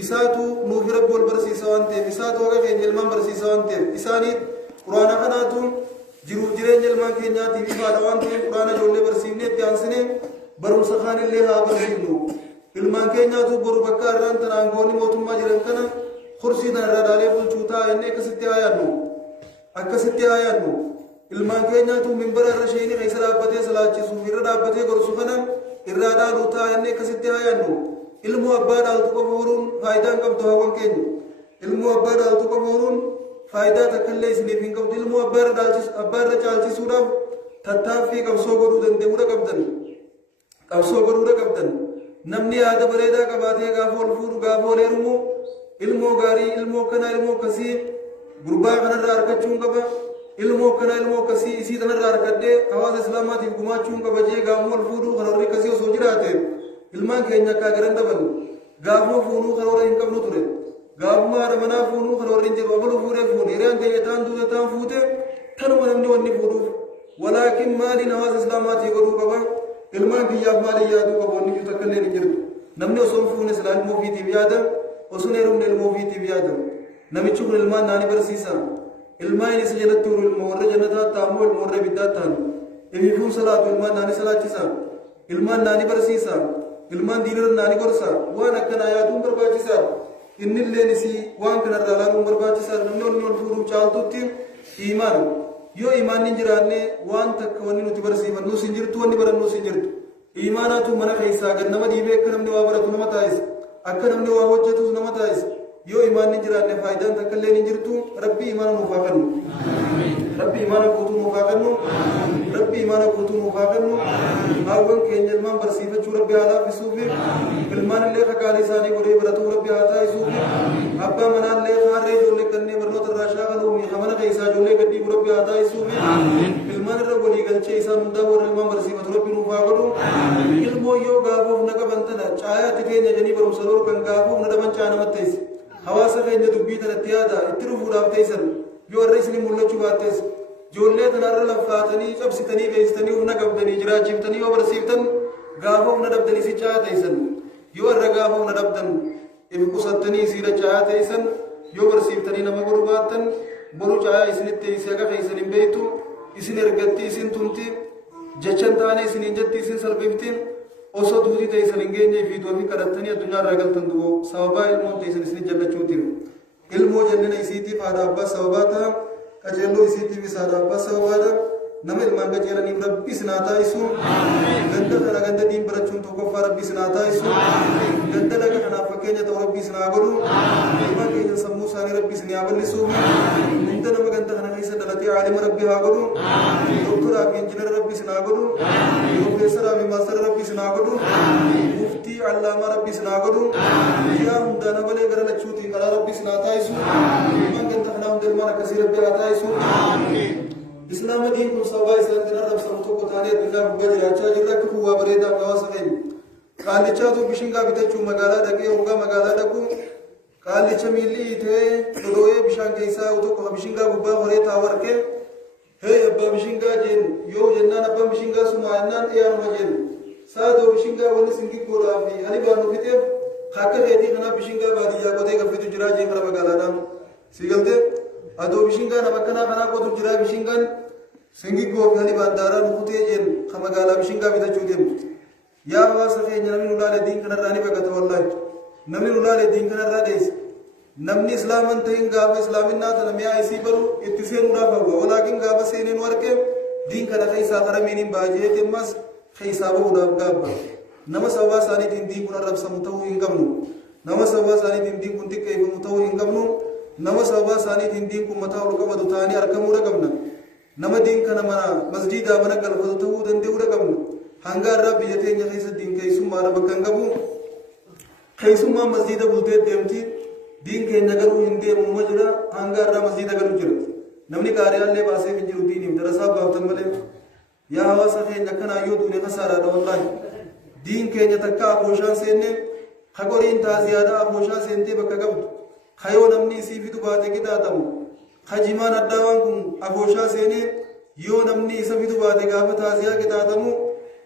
isaatu nuuf rabbi wal barsiisa waan ta'eef isaatu waqa keenya ilmaan barsiisa waan ta'eef isaaniit qur'aana kanaatu jiruuf jireenya ilmaan keenyaatiif ifaadha waan ta'eef qur'aana ijoollee barsiifnee itti aansine barumsa kaanillee haa barsiifnu ilmaan keenyaatu boru bakka irraan tanaan goonni mootummaa jiran kana kursii tana irraa dhaalee bulchuu taa'ennee akkasitti haayannu ilmaan keenyaatu minbara irra sheeyni keessa dhaabbatee salaachisuuf irra dhaabbatee gorsu kana irraa dhaaluu taa'ennee akkasitti haayannu ilmoo abbaa dhaaltu qofa horuun faayidaa hin qabdu hawwan keenya ilmoo abbaa dhaaltu qofa horuun faayidaa takkallee isiniif hin qabdu ilmoo abbaa irra caalchisuudhaaf tattaaffii qabsoo godhuu qabdan namni yaada bareedaa qabaatee gaafa ol fuudhu gaafa ol heerumu ilmoo gaarii ilmoo kana ilmoo akkasii gurbaa kanarraa argachuun qaba ilmoo kana ilmoo akkasii isii tanarraa argadhee hawaasa islaamaatiif gumaachuun qaba jee gaafa ol fuudhu karoorri akkasii osoo jiraate ilmaan keenya akka garan dabalu gaafuma fuunuu karoora hin qabnu ture gaafuma haadha manaa fuunuu karoorri hin jiru abaluu fuudhee fuune hiriyaan ta'e taan duute taan fuute tanuma namni wanni fuudhuuf walaakin maaliin hawaasa islaamaatii godhuu qaba ilmaan kiyyaaf maaliin yaaduu qabu wanni jiru takkallee hin jirtu namni osoo fuune silaa ilmoo ofiitiif yaada osoo heerumne ilmoo ofiitiif yaada namichi kun ilmaan naani barsiisa ilmaan isa jalatti uru ilmoo warra jannataa ta'amoo ilmoo warra ibiddaa ta'an ifiifuun salaatu ilmaan naani salaachisa ilmaan naani barsiisa ilmaan diinirra naani gorsa waan akkanaa yaaduun barbaachisaa innilleen isii waan kanarraa laaluun barbaachisaa namni onni ol fuudhuuf caaltutti iimaan yoo iimaanni hin jiraanne waan takka wanni nuti barsiifannus hin jirtu wanni barannus hin jirtu iimaanaatu mana keessaa gad nama dhiibee akka namni waa baratu nama taasisa akka namni waa hojjetus nama taasisa yoo iimaanni hin jiraanne faayidaan takkallee hin jirtu rabbi iimaana nuuf haa kennu rabbi iimaana guutuu nuuf haa kennu rabbi iimaana guutuu nuuf haa kennu haawwan keenya ilmaan barsiifachuu rabbi haa laaffisuufi ilmaan illee kakaalii isaanii godhee baratuu rabbi haa taasisuufi abbaa manaallee haarree ijoollee kannee barnoota irraa shaakaluumi hamana keessaa ijoollee gadhiibu rabbi haa taasisuufi ilmaan irra walii galchee isaan hundaa warra ilmaan barsiifatu rabbi nuuf haa godhu ilmoo yoo gaafuuf na qaban tana caayaatti keenya janii barumsa loor kan gaafuuf na dhaban caa namatti teessi hawaasa keenya dubbii tanatti yaada itti dhufuudhaaf teessan yoo warra isinii mul'achuu baattees ijoollee tanarra laffaatanii cabsitanii beeksitanii humna qabdanii jiraachiftanii yoo barsiiftan gaafa humna dhabdanii si caa teessan yoo warra gaafa humna dhabdan ifi qusattanii isiidha caa teessan yoo barsiiftanii nama godhu baattan boru caa isinitti teessee akka keessan hin beektu isin ergatti isin tumti jechan taane isiniin jetti isin salphiftiin osoo duutii teessan hin geenye fi du'afi kadhattanii addunyaa irraa galtan du'oo sababaa ilmoon teessan isin jallachuutiin ilmoo jannina isiitiif haadha abbaa sababaa ta'a qajeelloo isiitiif haadha abbaa sababaadha nama ilmaan qajeelaniif rabbi isinaa taa'isu ganda kana ganda diin barachuun tokkoffaa rabbi isinaa taa'isu ganda laga kanaaf fakkeenya ta'u rabbi isinaa godhu ilmaan keenya sammuu isaanii rabbi isinii haa bal'isu hunda nama ganda kana keessa dhalatee aalima rabbi haa godhu doktoraa fi injiinara rabbi isinaa godhu profeesaraa fi maastara rabbi isinaa godhu muftii allaamaa rabbi isinaa godhu yaa hundaana balee gara lachuutiin karaa rabbi isinaa taa'isu ilmaan ganda kanaa hunda ilmaan akkasii rabbi haa taa'isu إسلام دين كل سواء إسلام دين الرب سمتو كتاني الدنيا بجري أشياء جرّا كفوا بريدا بواسطين قال لشاتو بيشنگا بيتشو مقالة دكي هونگا مقالة دكو قال لشميلي ته تلوه بيشان كيسا وتو كه بيشنگا ببا هوري تاور کے هي أبا بشنقا جين يو جنان أبا بشنقا سمعنان إيان مجين سادو بشنقا ونسنقي كورا في أني بانو كتب خاكا خيتي خنا بشنقا بادي جاكوتي كفتو جرا جين خرا مقالا سيقلت أدو بشنقا نمكنا خنا قوتو جرا بشنقا سنقي كو في أني باندارا نخوتي جين خمقالا بشنقا بيتا جودهم يا الله سخي نمي نولال الدين كنا راني بقتا والله نمي نولال الدين كنا راديس نمني إسلاما تين غاب إسلامنا تنميا إسي برو اتسين رافا ولكن غاب سينين وركه دين كنا خيسا خرمين باجيه تمس خيسا بودا غاب نما سوا ساني دين كنا رب سمتو إنكمنو نما سوا ساني دين كنت كيف متو إنكمنو نما سوا ساني دين كم متو ركما دتاني أركمو ركمنا نما دين كنا منا مسجد أمنا كلفتو دندو ركمنا هنگار رب يتين خيس الدين كيسو مارا بكنغبو خيسو ما مسجد بولتي ديمتي دين کے نگرو ہندے مجرا انگار را مسجد اگر جر نمنی کاریالے واسے من جرو دین درسا باوتن ملے یا ہوا سخے نکنا یو دنے خسارا دو والله دین کے نتکا ابوشا سینے خگورین تا زیادہ ابوشا سینتے بکا قبد خیو نمنی سی فی تو باتے کی داتم خجیمان ادوان کن ابوشا سینے یو نمنی سی فی تو باتے گافا تازیا کی داتم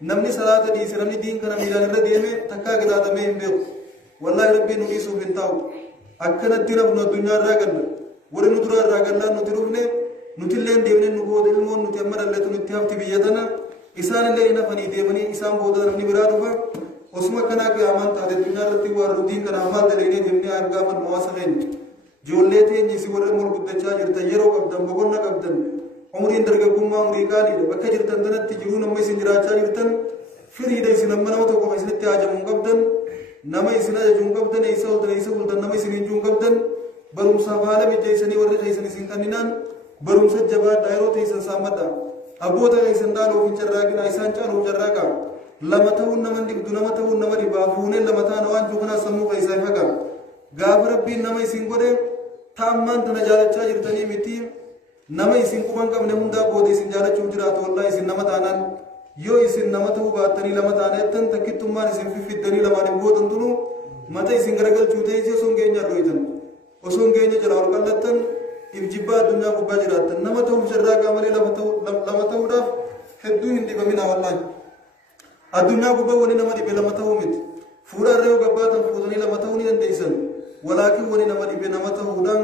نمنی صلاة دیسی نمنی دین کنا میلان اللہ دیمے تکا کی داتمے ہم بیو والله ربی نویسو بنتاو أكنت ترفنا الدنيا راجلنا ورنطرا راجلنا نطرفنا نطلين ديمنا نقود المون نتأمر الله تنتهاب تبيجنا إنسان اللي إنا فني ديمني إنسان بودا رمني برادوها وسما كنا كأمان تاد الدنيا رتي وردين كنا أمال دليني ديمني أرجع من مواسقين جولته نيسي ورد مول قدتشا جرتا يرو قبضن بقولنا قبضن عمرين درجة كم عمري قالي بكا جرتن تنت تجرون أمي سنجراچا جرتن فريد إسنا مناو تو كم إسنا تاجمون قبضن نما إسنا جون قبضن إيسا ولدن إيسا ولدن نما إسنا جون قبضن بروم سافالة بجيسني ورد إيسنا سنكننان بروم سجبا دايرو تيسن سامدا أبوتا إيسن دالو في جراغنا إيسان چارو جراغا لما تهون نمن دي بدو نما تهون نما دي بافونه لما تهان وان جوخنا سمو قيسا فقا غاب ربي نما إسن قده تامان تنجالة چاجر تني متي نما إسن قبان قبن هندا بود إسن جالة چوجرات والله إسن نما تانان يو إسن نما تهو باتني لما تانيتن تكتمان إسن في الدني لما نبود انتنو متى إسن غرقل چوته إسن سنگين جارويتن وسنگين جلال قلتن إبجبا الدنيا قباجراتن نما تهو شراغا ملي لما تهو داف حدو هندي بمنا والله الدنيا قبا وني نما دي بلما تهو مت فورا ريو قباتا فودني لما تهو ني دنديسن ولكن وني نما دي بلما تهو دان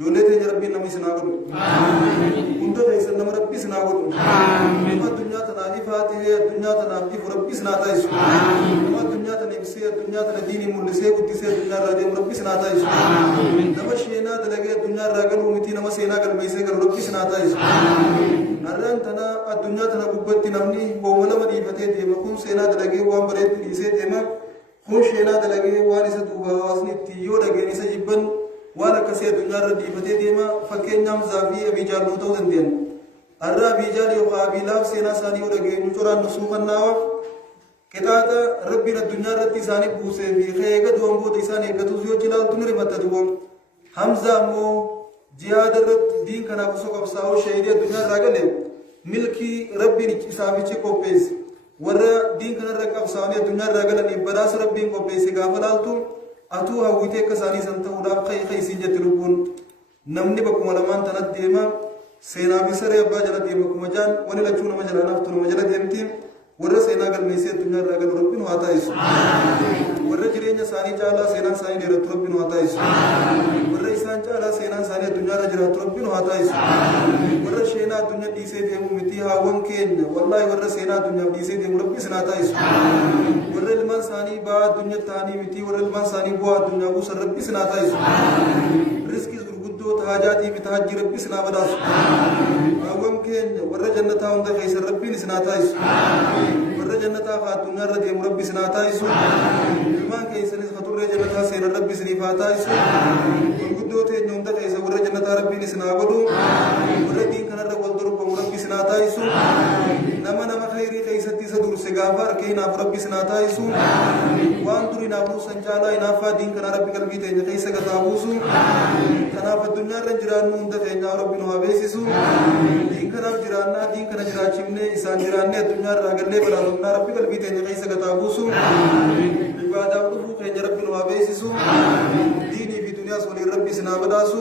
جولته ربي نمي سناغو آمين كنت تيسن نم ربي سناغو آمين الدنيا تنادي فاتحه الدنيا تنادي ربي سناتايس آمين الدنيا تنبسي الدنيا تنديني مولسي قدسي الدنيا رادي ربي سناتايس آمين نم شينا دلغي الدنيا راغل ومتي نم سينا قال ميسي قال ربي سناتايس آمين ارن تنا الدنيا تنببت نمني وولا مدي فتي ديمكم سينا دلغي وان بريت ديسي ديما خون شينا دلغي وانسه توبا واسني تيو دغي نسا جبن وانا كسي الدنيا ردي فتي ديما فكين نام زافي أبي جال نوتو دندين الرا أبي جال يوقع أبي لاف سينا ساني ودقين نجران نسوخ الناوة كتاتا ربنا الدنيا ردي ساني بوسي في خيغة دوام بود إساني كتوزيو جلال تنري متى دوام حمزة مو جهاد الرد دين كنا بسوق أبساو شهيدية الدنيا راقلي ملكي ربي نسامي چي كوبيس ورا دين كنا رق أبساوني الدنيا راقلي براس ربي كوبيس غافلالتو أتو هاويته كساني سنتا وداب خي سنجة تلقون نمني بكم لمان تنات ديما سينا بسر أبا جلا ديما كمجان وني لچون مجلا نفتون مجلا ديمتين ورا سينا قل ميسي الدنيا راقل ربين واتا يسو ورا جرين ساني جالا سينا ساني ديرت ربين واتا يسو ورا إسان جالا سينا ساني الدنيا رجرات ربين واتا يسو ورا شينا الدنيا ديسي ديمو متي هاون كين والله ورا سينا الدنيا ديسي ديمو ربي سناتا يسو ورا المان ساني با الدنيا تاني متي ورا المان ساني بوا الدنيا بو سر ربي سناتا يسو رزقي زرغدو تهاجاتي بتهاجي ربي سنا بداس هاون كين ورا جنتا هوندا خيس ربي سناتا يسو ورا جنتا فاتونا ردي ربي سناتا يسو المان كيس نس خطر جنتا سير ربي سنيفاتا يسو زرغدو ته نوندا خيس ورا جنتا ربي سنا بدو ورا دين كنا رب ولدرب ربي سناتا يسو نما خيري خيستي سدور سغافر كينا ربي سناتا يسو وان دري نابو سنجالا انافا دين كنا ربي قلبي ته خيس غتابوسو تناف الدنيا رجران نوندا ته ربي نو بيسسو دين كنا جرانا دين كنا جراچمنه انسان جرانه الدنيا راغله بلالنا ربي قلبي ته خيس غتابوسو عبادة ربو خير ربي نو بيسسو ديني في دنيا سولي ربي سنا بداسو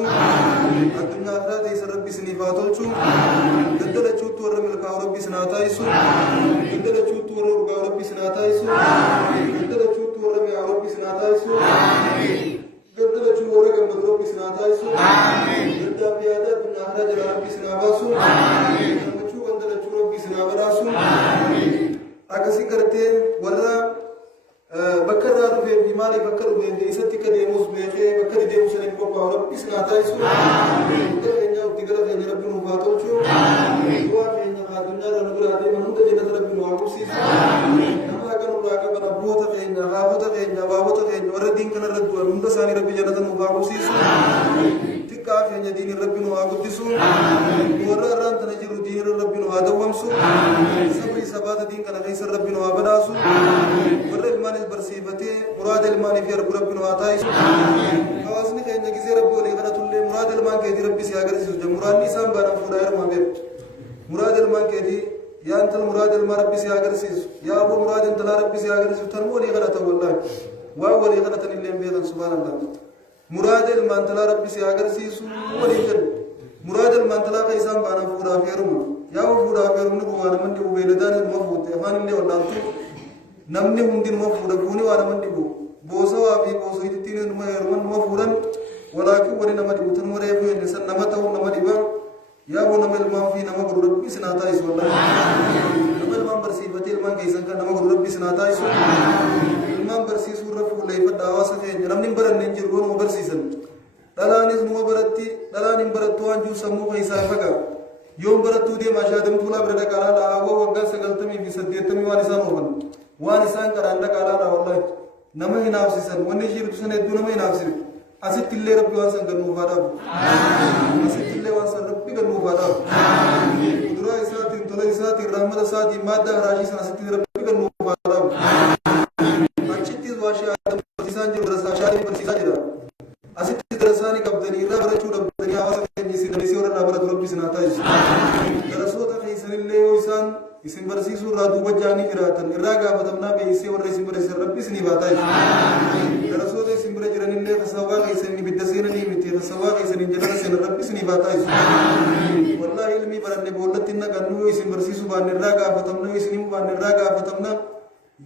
الدنيا اخرت ربي سنيفاتولچو ورم الكاورب سناتا يسوع عندنا شوت ورم الكاورب سناتا يسوع عندنا شوت ورم الكاورب سناتا يسوع عندنا شوت ورم الكاورب سناتا يسوع عندنا بيادا بنهار جلاب سناباسو عندنا شوت رب سنابراسو أكسي كرتين ورا بكر رب في مالي بكر بين إساتي كديموس بيجي بكر ديموس اللي بقى رب سناتا يسوع إنجا وتقدر إنجا رب نوباتو شو دوا إنجا خادمنا رنبرادي منو تجنا رب نوابوسي نما أكن وراك بنا بوتا إنجا غابوتا إنجا بابوتا إنجا ورا دين كنا ردوا منو تساني رب جنا نوابوسي تكاف إنجا دين رب نوابوسي ورا ران تنجرو دين رب نوادوامسو سبري سبات دين كنا خيس رب نوابداسو ورا المال البرسيبتي مراد المال في رب نواتايسو خواصني إنجا كيسي رب ولي غنا تولي مراد المال كيدي رب سياغر سيسو مراد نيسان بانا فراير ما بير مراد المال كيدي يا أنت المراد المال رب سياغر سيسو يا أبو مراد أنت لا رب سياغر سيسو تنمو لي غنا والله وولي غنا تنلين بيضا سبحان الله مراد المال أنت لا رب سياغر سيسو ولي جن مراد المال أنت لا قيسان بانا فرا فيرم يا أبو فرا فيرم نبو وانا من دبو بيلدان المفوت أفان اللي والله نمني مندين مفوت بوني وانا من دبو بوسا وابي بوسا يتتين نما يرمن مفوتا ولكن ولي نما دبو تنمو ريبو ينسان نما تاو نما دبا يا أبو نما المام في نما قرر ربي سناتا يسو الله نما المام برسيفتي المام كيسان كان نما قرر ربي سناتا يسو المام برسيسو رفو ليفت دعواسا خين نمني برن ننجر قول مبرسيسن دلانيس نما برتي دلانين برتو انجو سمو خيسا فقا يوم برتو دي ما شادم طولا بردا قالا لا أغو وقال سقلتمي في سديتمي وانسان وبن وانسان قران دا قالا لا والله نما ينافسسن ونجير تسن ادو نما ينافسن أسيت اللي ربي وانسان قنو فاداب أسيت اللي وانسان ربي قنو فاداب قدرة إساتي انتلا إساتي الرحمة إساتي مادة راشي سن أسيت ربي قنو فاداب أجتي زواشي آدم برسيسان جر درسا شاري برسيسان جر أسيت درساني قبضني إذا برچو ربضني آواسا كنجيسي نبيسي ورن نابرت ربي سناتايس درسوتا خيسن اللي ويسان اسم برسيسو رادو بجاني كراتن إراغا فتمنا بيسي ورسي برسي ربي سني باتايس درسوتا اسم برجرن اللي خسوا خيسن بدسين نيمتي خسوا خيسن انجلس سن ربي سني باتايس والله علمي برن بولتنا كنو اسم برسيسو بان إراغا فتمنا اسم بان إراغا فتمنا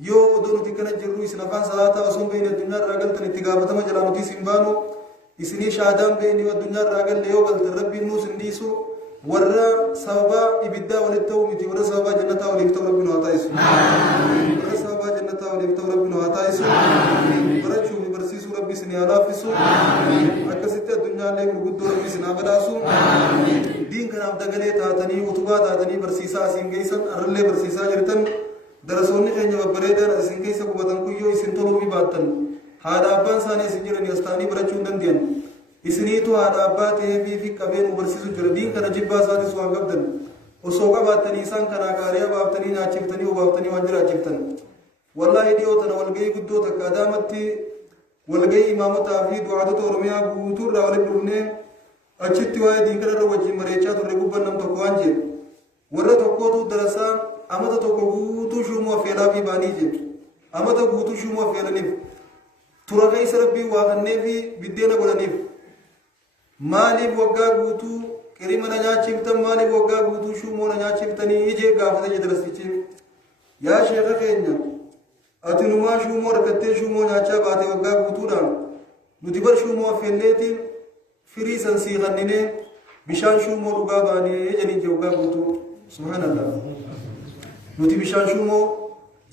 يو ودونو تكنا جرو اسم نفان صلاة وصوم بين الدنيا راغل تنتقا فتما جلانوتي سنبانو isini shaadaan beeni addunyaa irraa galle yoo galte rabbiin nuus hindiisu warra sababa ibiddaa walitti ta'u miti warra sababa jannataa waliif ta'u rabbiin haa taa'isu warra sababa jannataa waliif ta'u rabbiin haa taa'isu barachuu fi barsiisuu rabbi isin haa laaffisu akkasitti addunyaallee gurguddoo rabbi isin haa badhaasu diin kanaaf dagalee taatanii utubaa taatanii barsiisaa asiin geessan arrallee barsiisaa jirtan darasoonni keenya babbareedaan asiin keessa qubatan kuyyoo isin toluu fi baattan هذا أبان ساني سجرا يستاني برچون دندين إسنيتو هذا أبا تهبي في كبير مبرسيسو جردين كان جبا ساتي سوان قبدن وسوقا باتني سان كان كاريا بابتني ناچفتني وبابتني وانجرا چفتن والله ديو تنا والغي قدو تقادامتي والغي إمامتا في دعاتو رميا بوتور راولي بلونے اچھتی وائی دین کر روجی مریچا تو رگوبن نم تقوان جے ورہ تقو تو درسان امتا تقو گوتو شومو فیلا في بانی جے امتا گوتو شومو فیلا نف ترى غيس ربي وغني في بدينا قلنيف مالي بوقا قوتو كريمنا نياتشفتن مالي بوقا قوتو شو مونا نياتشفتني يجي قافة جدرستي يا شيخ خيرنا أتنما شو مو ركتي شو مو نياتشا باتي وقا قوتو دان ندبر شو مو فيليتي فريسا سيغنيني بشان شو مو رقا باني يجني جوقا قوتو سبحان الله ندي بشان شو مو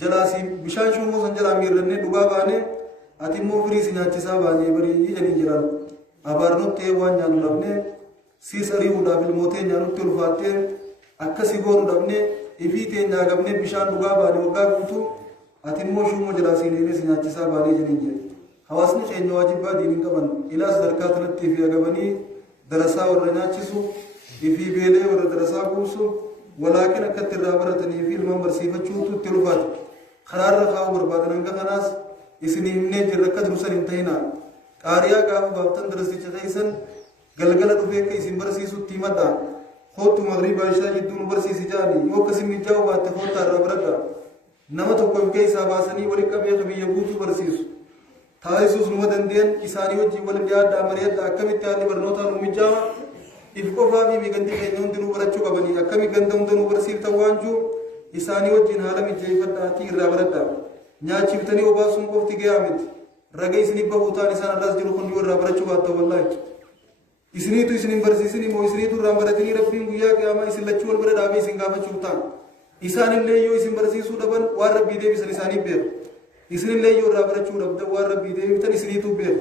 جلاسي بشان شو مو سنجل أميرني رقا باني ati mo frisi nyaachisa baanye bari yijani jiran abarnotte waan nyaanu dhabne sisari uda filmote nyaanu tulfatte akkasi goonu dhabne ifite nyaagabne bishaan dhugaa baane waggaa guutu ati mo shumo jalaasiin illee nyaachisa baane jinin je hawaasni keenya waajibaa diinin qaban ilaas darkaa tanatti fi agabanii darasaa warra nyaachisu ifi beelee warra darasaa kuusu walaakin akkatti irraa baratanii fi ilmaan barsiifachuutu itti lufaati karaarra kaa'u barbaadan hanga kanaas isini himne jirra akka durusan hin ta'ina qaariyaa gaafa baaftan darasicha keeysan galgala dhufee akka isin barsiisutti himadha kootu magriibaa ishaa jidduu nu barsiisi jaani yoo akkasin mijaa'u baatte koottaa irraa baradha nama tokko hin keessaa baasanii walitti qabee biyya guutuu barsiisu taasisuus numa dandeen isaanii wajjin wal dhiyaadhaa mari'adha akkamitti haalli barnootaa nu mijaawa إفقوا في ميغندي خينون دنو برچو قبني أكمي غندم دنو برسيل توانجو إساني وجين حالم جيفت آتي رابرتا نياچي بتني وباسون قفتي قيامت رقيس نبه وطان إسان الراس جلو خنديو رابرچو باتا والله إسني تو إسني برسيسني مو إسني تو رابرتني ربين قيا قياما إسن لچو والبرد آبي سنگافة چوتان إسان اللي يو إسن برسيسو دبن وار ربي دي بسن إساني بير إسن اللي يو رابرچو رب وار ربي دي بتن إسني تو بير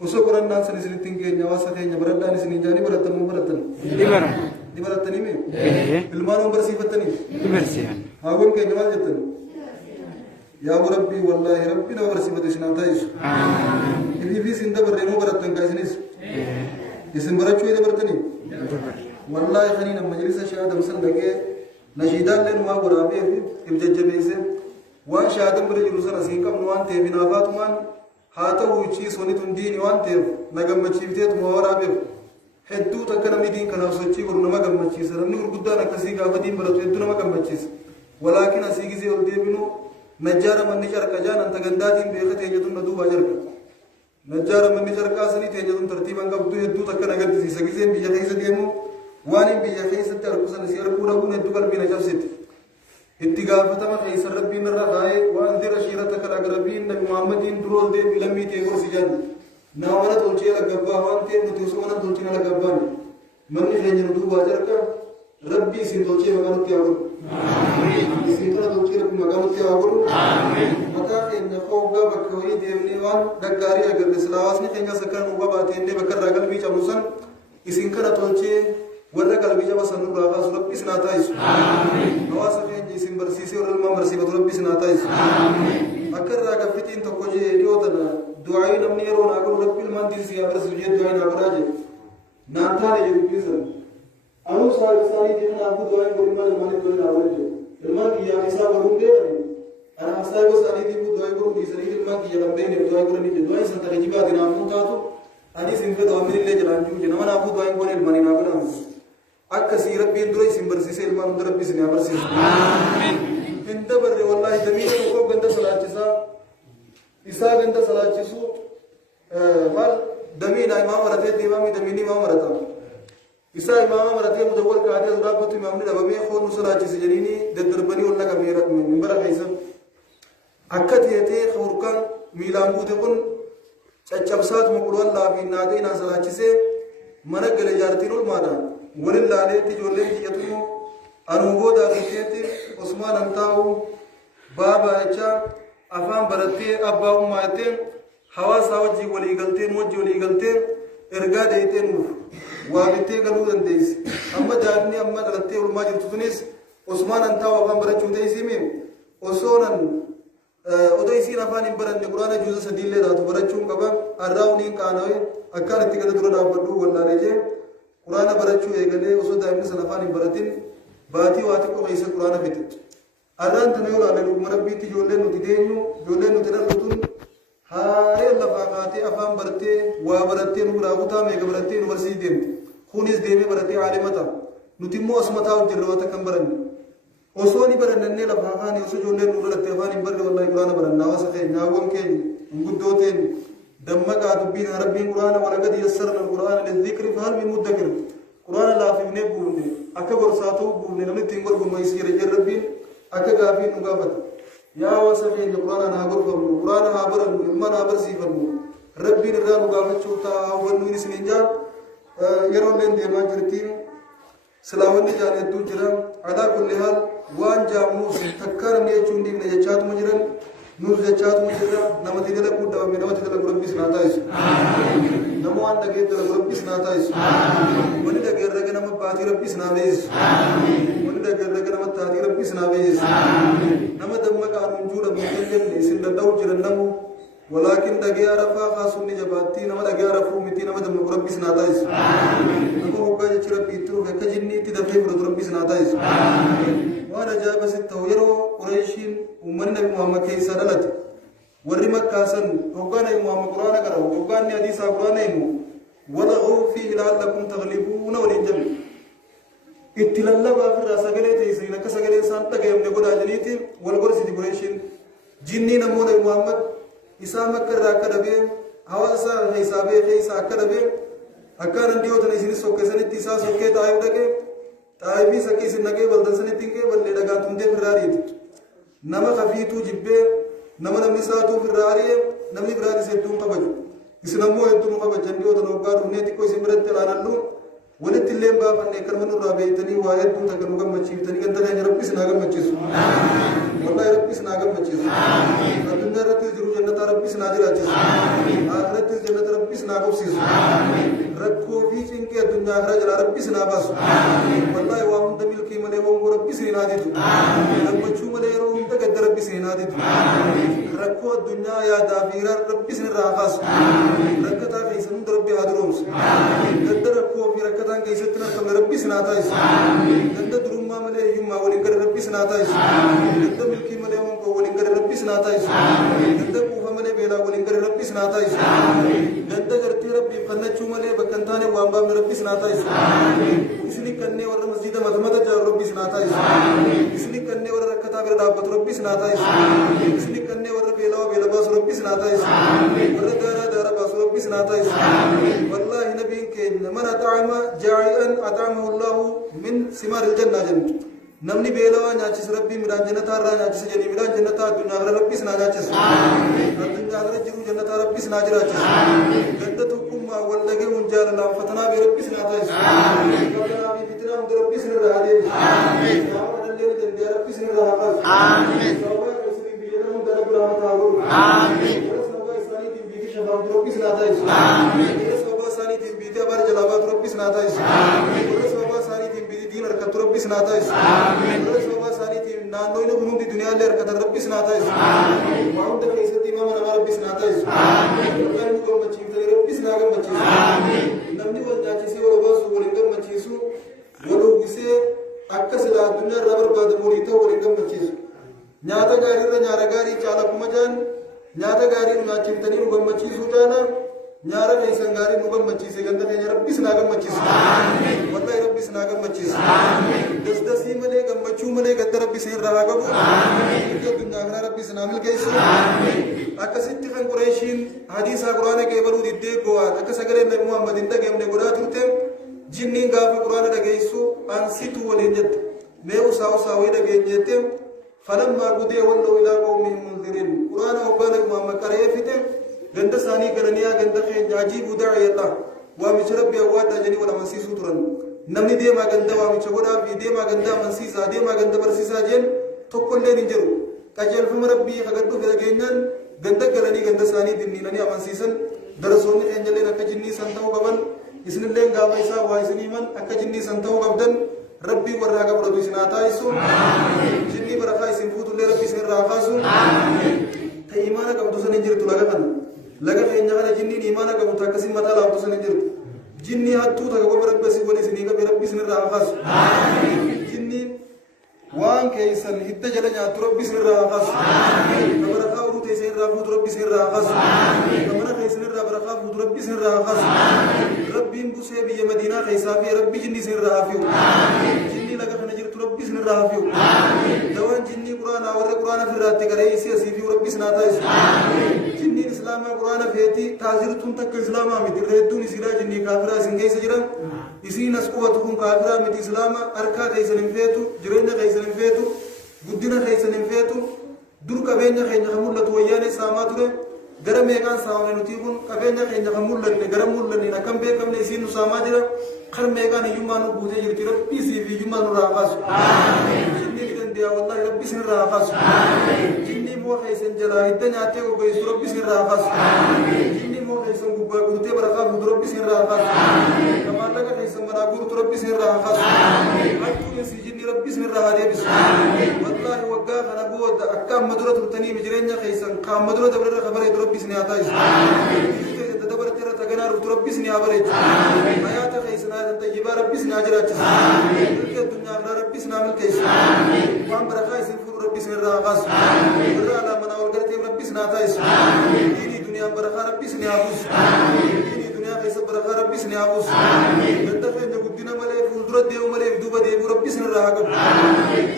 وسو قرآن نان سن إسني تنگي نواسة تين برد إسني جاني برتن مو برتن di baratani me ilmaan barsiifatani barsiyan haawwan keenya maal jettan yaa rabbi wallahi rabbi na barsiifatu isin taa'is amin iblis inda barreenu barattan ka isinis isin barachuu ida baratani wallahi khaniina majlisa shaadam san dhaqee nashiidaan leen waa waraabee ibjajjabeesse waan shaadam bira jiru sana siin qabnu waan ta'eef hinaafaatumaan haa ta'uu ichiis wani tun diini waan ta'eef na gammachiifteetuma waraabeef hedduu takka namni diin kanaaf sochii godhu nama gammachiisa namni gurguddaan akkasii gaafa diin baratu hedduu nama gammachiisa walaakin asii gisee ol deebinu najjaara manni carqa jaan anta gandaatiin beeka teenyatun na duubaa jarqa najjaara manni carqaa sanii teenyatun tartiiban qabdu hedduu takka na gaddisiisa giseen biyya keessa deemu waan hin biyya keessatti argu sana si arguu dhabuun hedduu qalbii na cabsiti itti gaafatama keessa rabbiin irra kaa'ee waan dira shiirata kan agarabbiin nabi muhammadiin duroo ol deebi lammii ta'e gorsi janni naamana tolchee lagabbaa waan ta'eef nuti osoo mana tolchina lagabbaan manni keenya nu duubaa jarqa rabbii isin tolchee maqaa nutti haa godhu isin kana tolchee rabbi maqaa nutti haa godhu mataa keenya hoggaa bakka wayii deemnee waan gaggaarii agarre silaawaasni keenyas akka nu babaateennee bakka irraa qalbii cabnu san isin kana tolchee warra qalbii caba san nurraa kaasu rabbi isin haa taa'isu hawaasa keenya isin barsiisee warra ilmaan barsiifatu rabbi isin haa taa'isu akka irraa gaffitiin tokko jee dhiyootana du'aayi namni yeroo naa godhu rabbi ilmaan diinsi yaa barsiisu jee du'aayi naa godhaa jee naan taane jedhu bilisan anuu isaanii kanaafuu du'aayi godhu ilmaan ilmaanii godhu naa godhu jee ilmaan kiyyaa isaa godhuun beekani ana hasaa gosa isaaniitiif du'aayi godhuu dhiisanii ilmaan kiyya kan beekneef du'aayi godhanii jee du'aayi san tana jibaati naafuu taatu anis hin fedhu amin illee jedhaan jiru jee nama naafuu du'aayi godhe ilmaanii naa godhamu akkasii rabbiin dura isin barsiisee ilmaan hunda rabbi isin haa barsiisu hin dabarre wallaahi damiira tokko ganda salaachisaa isaa ganda salaachisu maal damiina imaama maratee deemaami damiinni imaama marata isaa imaama maratee mudawwal kaatee dhaabbatu imaamni dhabamee foon nu salaachise jedhiini daddarbanii ol naqamee minbara keessa akka teetee hurkaan miilaan buute kun caccabsaatuma qulwal laafiin naatee naa salaachisee mana gale jaartiin olmaadhaan walin laaleetti ijoolleen kiyyatu anuu booda argiteetti osmaan an taa'u baaba jechaa afaan barattee abbaa ummaattee hawaasaa wajjii waliigaltee nu wajjii waliigaltee ergaa deeytee nuuf waamittee galuu dandeessi amma daadni amma dhalattee olmaa jirtu tunis osmaan an taa'u afaan barachuu ta'isiimi osoonan odoo isiin afaan hin baranne quraana juuza sadiillee taatu barachuun qaba arraa uniin qaanawe akkaan itti gada dura dhaabbadhuu wallaalee jee quraana barachuu eegalee osoo daa'imni sana afaan hin baratin baatii waa xiqqoo keessa quraana fite arraan tana yoo laale dhuguma rabbiitti ijoolleen nuti deenyu ijoolleen nuti dhalatuun haaree lafaa kaatee afaan barattee waa barattee nu biraa kutaa meeqa barattee nu barsiisii deemte kunis deemee barattee aalimata nuti immoo asuma taa'uuf jirre waan akka hin baranne osoo ni barannannee lafaa kaanii osoo ijoolleen nu dhalattee afaan hin barre wallaahi quraana baranna hawaasa keenya haawwan keenya hunguddoo teenya دمقا دبين ربي قرآن ولقد يسرنا القرآن للذكر فهل من مدكر قرآن لا في نبوني أكبر ساتو بوني لم تنقل بما يسير جل ربي أكبر في نقافة يا وسفين القرآن نابر فمو قرآن نابر الماء نابر سيفمو ربي نرى نقافة شوتا ونوين سنجان يرون لين ديما جرتين سلاوني جاني دوجرا على كل حال وان جاموس تكار نيجون دي نجات مجرن نور جات مجرا نمتي دل كودا من نمتي دل ربي سناتا إيش نموان دقيق دل ربي سناتا إيش وني دقيق رجع نم باتي ربي سنابيز وني دقيق رجع نم تاتي ربي سنابيز نم دم كان منجور مجرد ليسن داو جرن نمو ولكن دقيق رفا خاصوني جباتي نم دقيق رفو متي نم دم ربي سناتا إيش نمو هوكا جرب بيترو هكا جنني تدفع ربي سناتا إيش وانا جاب ستة يرو قريشين ومن نبي محمد كيسا دلت ورّي مكاسن وقال نبي محمد قرآن كره وقال نبي حديث قرآن يمو وضعوا فيه لعلكم تغلبون ولنجم اتلالله بافر راسقلي تيسين كسقلي سانتا كيوم نقول أجنيتي والقرص دي قريشين جنني نمو نبي محمد إسامة كرّا كدبين حواسا حسابه حسا كدبين أكان أنتي وتنسيني سوكي سنتي سا سوكي تايب دكي تايبي سكي سنكي بلدن سنتي كي بلدي دكا تمدي فراريد نما خفيتو جبه نما نمني ساتو فراري نمني فراري سيتون قبجو إسلامو يتون قبج جندي وتنوكار هنيتي كوي سمرت تلانلو ولت اللي بابا نكرمن الرابيتني واحد تو تكرم كم مچيفتني كنتنا يا ربي سناغم مچيسو والله يا ربي سناغم مچيسو الدنيا رتي جرو جنة ربي سناجر اچيسو آخرت جنة ربي سناغو سيسو ركو بيچ انك الدنيا آخرت جل ربي سنابس والله وام دميل كي ملي وام ربي سناديتو مچو ملي روم تك ربي سناديتو ركو الدنيا يا دافير ربي سنراخاس ركتا كيسن ربي هادرومس قدر ركو في ركتا كان كيستنا كم ربي سناتايس كنت دروما ملي يوم ولينكر ربي سناتايس كنت ملكي ملي وانك ولينكر ربي سناتايس كنت كوفا ملي بيلا ولينكر ربي سناتايس كنت جرتي ربي فنچو ملي بكنتاني وامبا من ربي سناتايس इसलिए करने वाला मस्जिद मदमत जार रब्बी सुनाता है इसलिए करने वाला रखता मेरा दावत रब्बी सुनाता है इसलिए करने वाला बेला बेला बास रब्बी सुनाता है वाला दारा दारा बास रब्बी सुनाता है वल्लाह नबी के मन अतामा जाइअन अतामहुल्लाहु मिन सिमार जन्नह जन नमनी बेला नाचिस रब्बी मिरान जन्नत रा नाचिस जनी मिरान जन्नत दुनिया रब्बी सुना नाचिस दुनिया रा जिरु जन्नत रब्बी सुना जरा गंदत हुकुम वल्लगे उनजार ला फतना बे रब्बी सुनाता है ربي سن رادي آمين ربي سن رادي آمين سوى كسبي بيجنا مدار برام تاغور آمين سوى إسلامي تيم بيجي شباب ربي سن رادي آمين سوى ساني تيم بيجي أبار جلابات ربي سن رادي آمين سوى ساني تيم بيجي دين ركعت ربي سن رادي آمين سوى ساني تيم نانو إنه بنو دي دنيا لير كتر ربي سن رادي آمين ماونت كيسة تيم ما نمار ربي سن رادي آمين الله نقول مچيم تري ربي سن رادي مچيم آمين نمني والجاچي سي ولباس ولينكم مچيسو ولو किसे अक्कसला दुनिया रबर बाद मोरीता वरिकम मचीस न्याता गारी रा न्यारा गारी चाला कुमजान न्याता गारी नाचिंतनी उगम मचीस उजाना न्यारा कई संगारी उगम मचीस गंदा ने रब्बी सनागम मचीस आमीन वल्लाहि रब्बी सनागम मचीस आमीन दस दसी मले गम मचू मले गंदा रब्बी से रागम आमीन के दुनिया गना रब्बी सनामिल कैसे आमीन अक्कसित फन कुरैशिन हदीस कुरान के बरू दिदे को अक्कसगले नबी मोहम्मद इंदा के हमने गुरा तुते जिन्नी गाफ कुरान डगेसु अंसितु वलिजत मैं उसा वे डगेते फलम्मा गुदे वल्लो इला कौमिहिम मुनदिरिन कुरान ओबान मामा करे फिते गंद सानी करनिया गंद के जाजी बुदाई अल्लाह वा मिशरब अवाद जनी वला मसीसु तुरन नमनी दे मा गंद वा मिचगोदा भी दे मा गंद मसीसा दे मा गंद बरसीसा जेन tokkolle ni jiru qajeelfama rabbii hagaddu fira geenyaan ganda galanii ganda saanii dinniinanii amansiisan darasoonni eenjalleen akka jinnii san ta'uu qaban isinilleen gaafa isaa waa isiniiman akka jinnii san ta'uu qabdan rabbii warraa qabratu isin haa taa'isu jinnii barakaa isin fuutullee rabbi isin irraa kaasu ta imaana qabdu san hin jirtu laga kana laga keenya kana jinniin imaana qabdu akkasin mataa laaftu san hin jirtu jinnii hattuu taka goba rabbi asii wal isinii qabe rabbi isin irraa kaasu jinniin waan keeysan hidda jala nyaatu rabbi isin irraa kaasu barakaa uruu teessan irraa fuutu rabbi isin irraa kaasu mana keeysan irraa barakaa fuutu rabbi isin irraa kaasu rabbiin busee biyya madiinaa keeysaa fi rabbi jinni isin irraa hafiyu jinni laga kana jirtu rabbi isin irraa hafiyu dawaan jinni quraanaa warra quraana firraatti garee isii asii fi rabbi isin haa taa'isu jinniin islaamaa quraana feeti taazirtuun takka islaamaa miti reedduun isiidhaa jinnii kaafiraa isin keessa jiran isiin as qubatu kun kaafiraa miti islaama harkaa keeysan hin feetu jireenya keeysan hin feetu guddina keeysan hin feetu dur qabeenya keenya kan mul'atu wayyaanee saamaa ture gara meeqaan saamame nuti kun qabeenya keenya kan mul'anne gara mul'anne akkam beekamne isiin nu saamaa jira kar meeqaan hiyyummaa nu buutee jirti rabbii isii fi hiyyummaa nu irraa kaasu jinnii ni dande'a wallahi rabbi isin irraa kaasu jinnii moo keeysan jalaa hidda nyaattee goggoysu rabbi isin irraa kaasu jinnii moo keeysan gubbaa guutee barakaa fuutu rabbi isin irraa kaasu maallaqa keeysan manaa guutu rabbi isin irraa kaasu hattuun isii jinnii rabbi isin irraa haa deebisu wallahi waggaa kana booda akka amma dura turtanii jireenya keeysan ka amma dura dabararra kabareetu rabbi isin haa taa'isu dabartee irra taganaa dhuftu rabbi isin haa bareechu hayaata keeysan haatan tayyibaa rabbi isin haa jiraachisu milkee addunyaa biraa rabbi isin haa milkeessu waan barakaa isin fuudhu rabbi isin irraa kaasu irra alaa manaa wal garteef rabbi isin haa taa'isu diinii duniyaan barakaa rabbi isin haa buusu diinii duniyaa keessa barakaa rabbi isin haa buusu ganda keenya guddina malee fuuldura deemu malee duuba deebi'u rabbi isin irraa haa qabu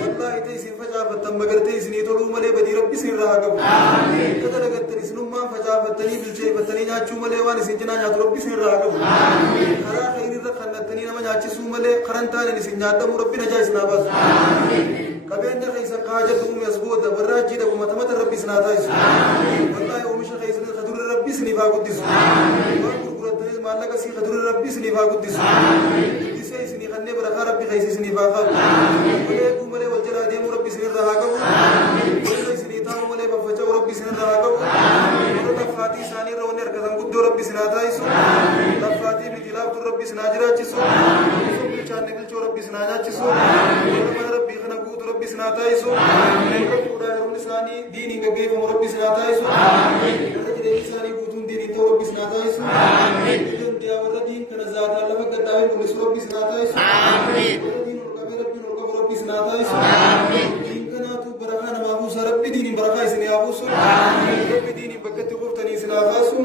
wallaahi ta'e isin facaafattan قرتي سني تلو ملي بدي ربي سن راقب كذا لقتني سنما فجافتني بالشيء فتني ناتشو ملي وان سنجنا نات ربي سن راقب خرا خير رخنتني نما ناتشو ملي خرنتان نسنجات ربي نجايس نابس كبين خيس قاجتهم يسبوت براجي ده ومتمت ربي سناتايس والله ومش خيس خدور ربي سني فاقدس وقرقرت مالك سي خدور ربي سني فاقدس ديسي سني خني برخا ربي خيس سني فاقب ولا قومله وجلا ديم ربي سني راقب ولا سني تاو ولا بفجا ربي سني راقب ولا فاتي ثاني رونر كذا قد ربي سناتايس لفاتي بتلاف ربي سناجراچسو سبحان نبل ربي سناجاچسو ربي خنا قوت ربي سناتايسو ولا يوم لساني ديني كيف ربي سناتايسو ولا لساني قوتون ديني تو ربي سناتايسو دين ديا ولا دين كنا ذات الله فقد داوي من ربي سناتايسو ولا دين ربي سناتايسو دين كنا تو بركان ما ابو ربي ديني بركاي سني ابو ربي ديني بكت قفتني سنافاسو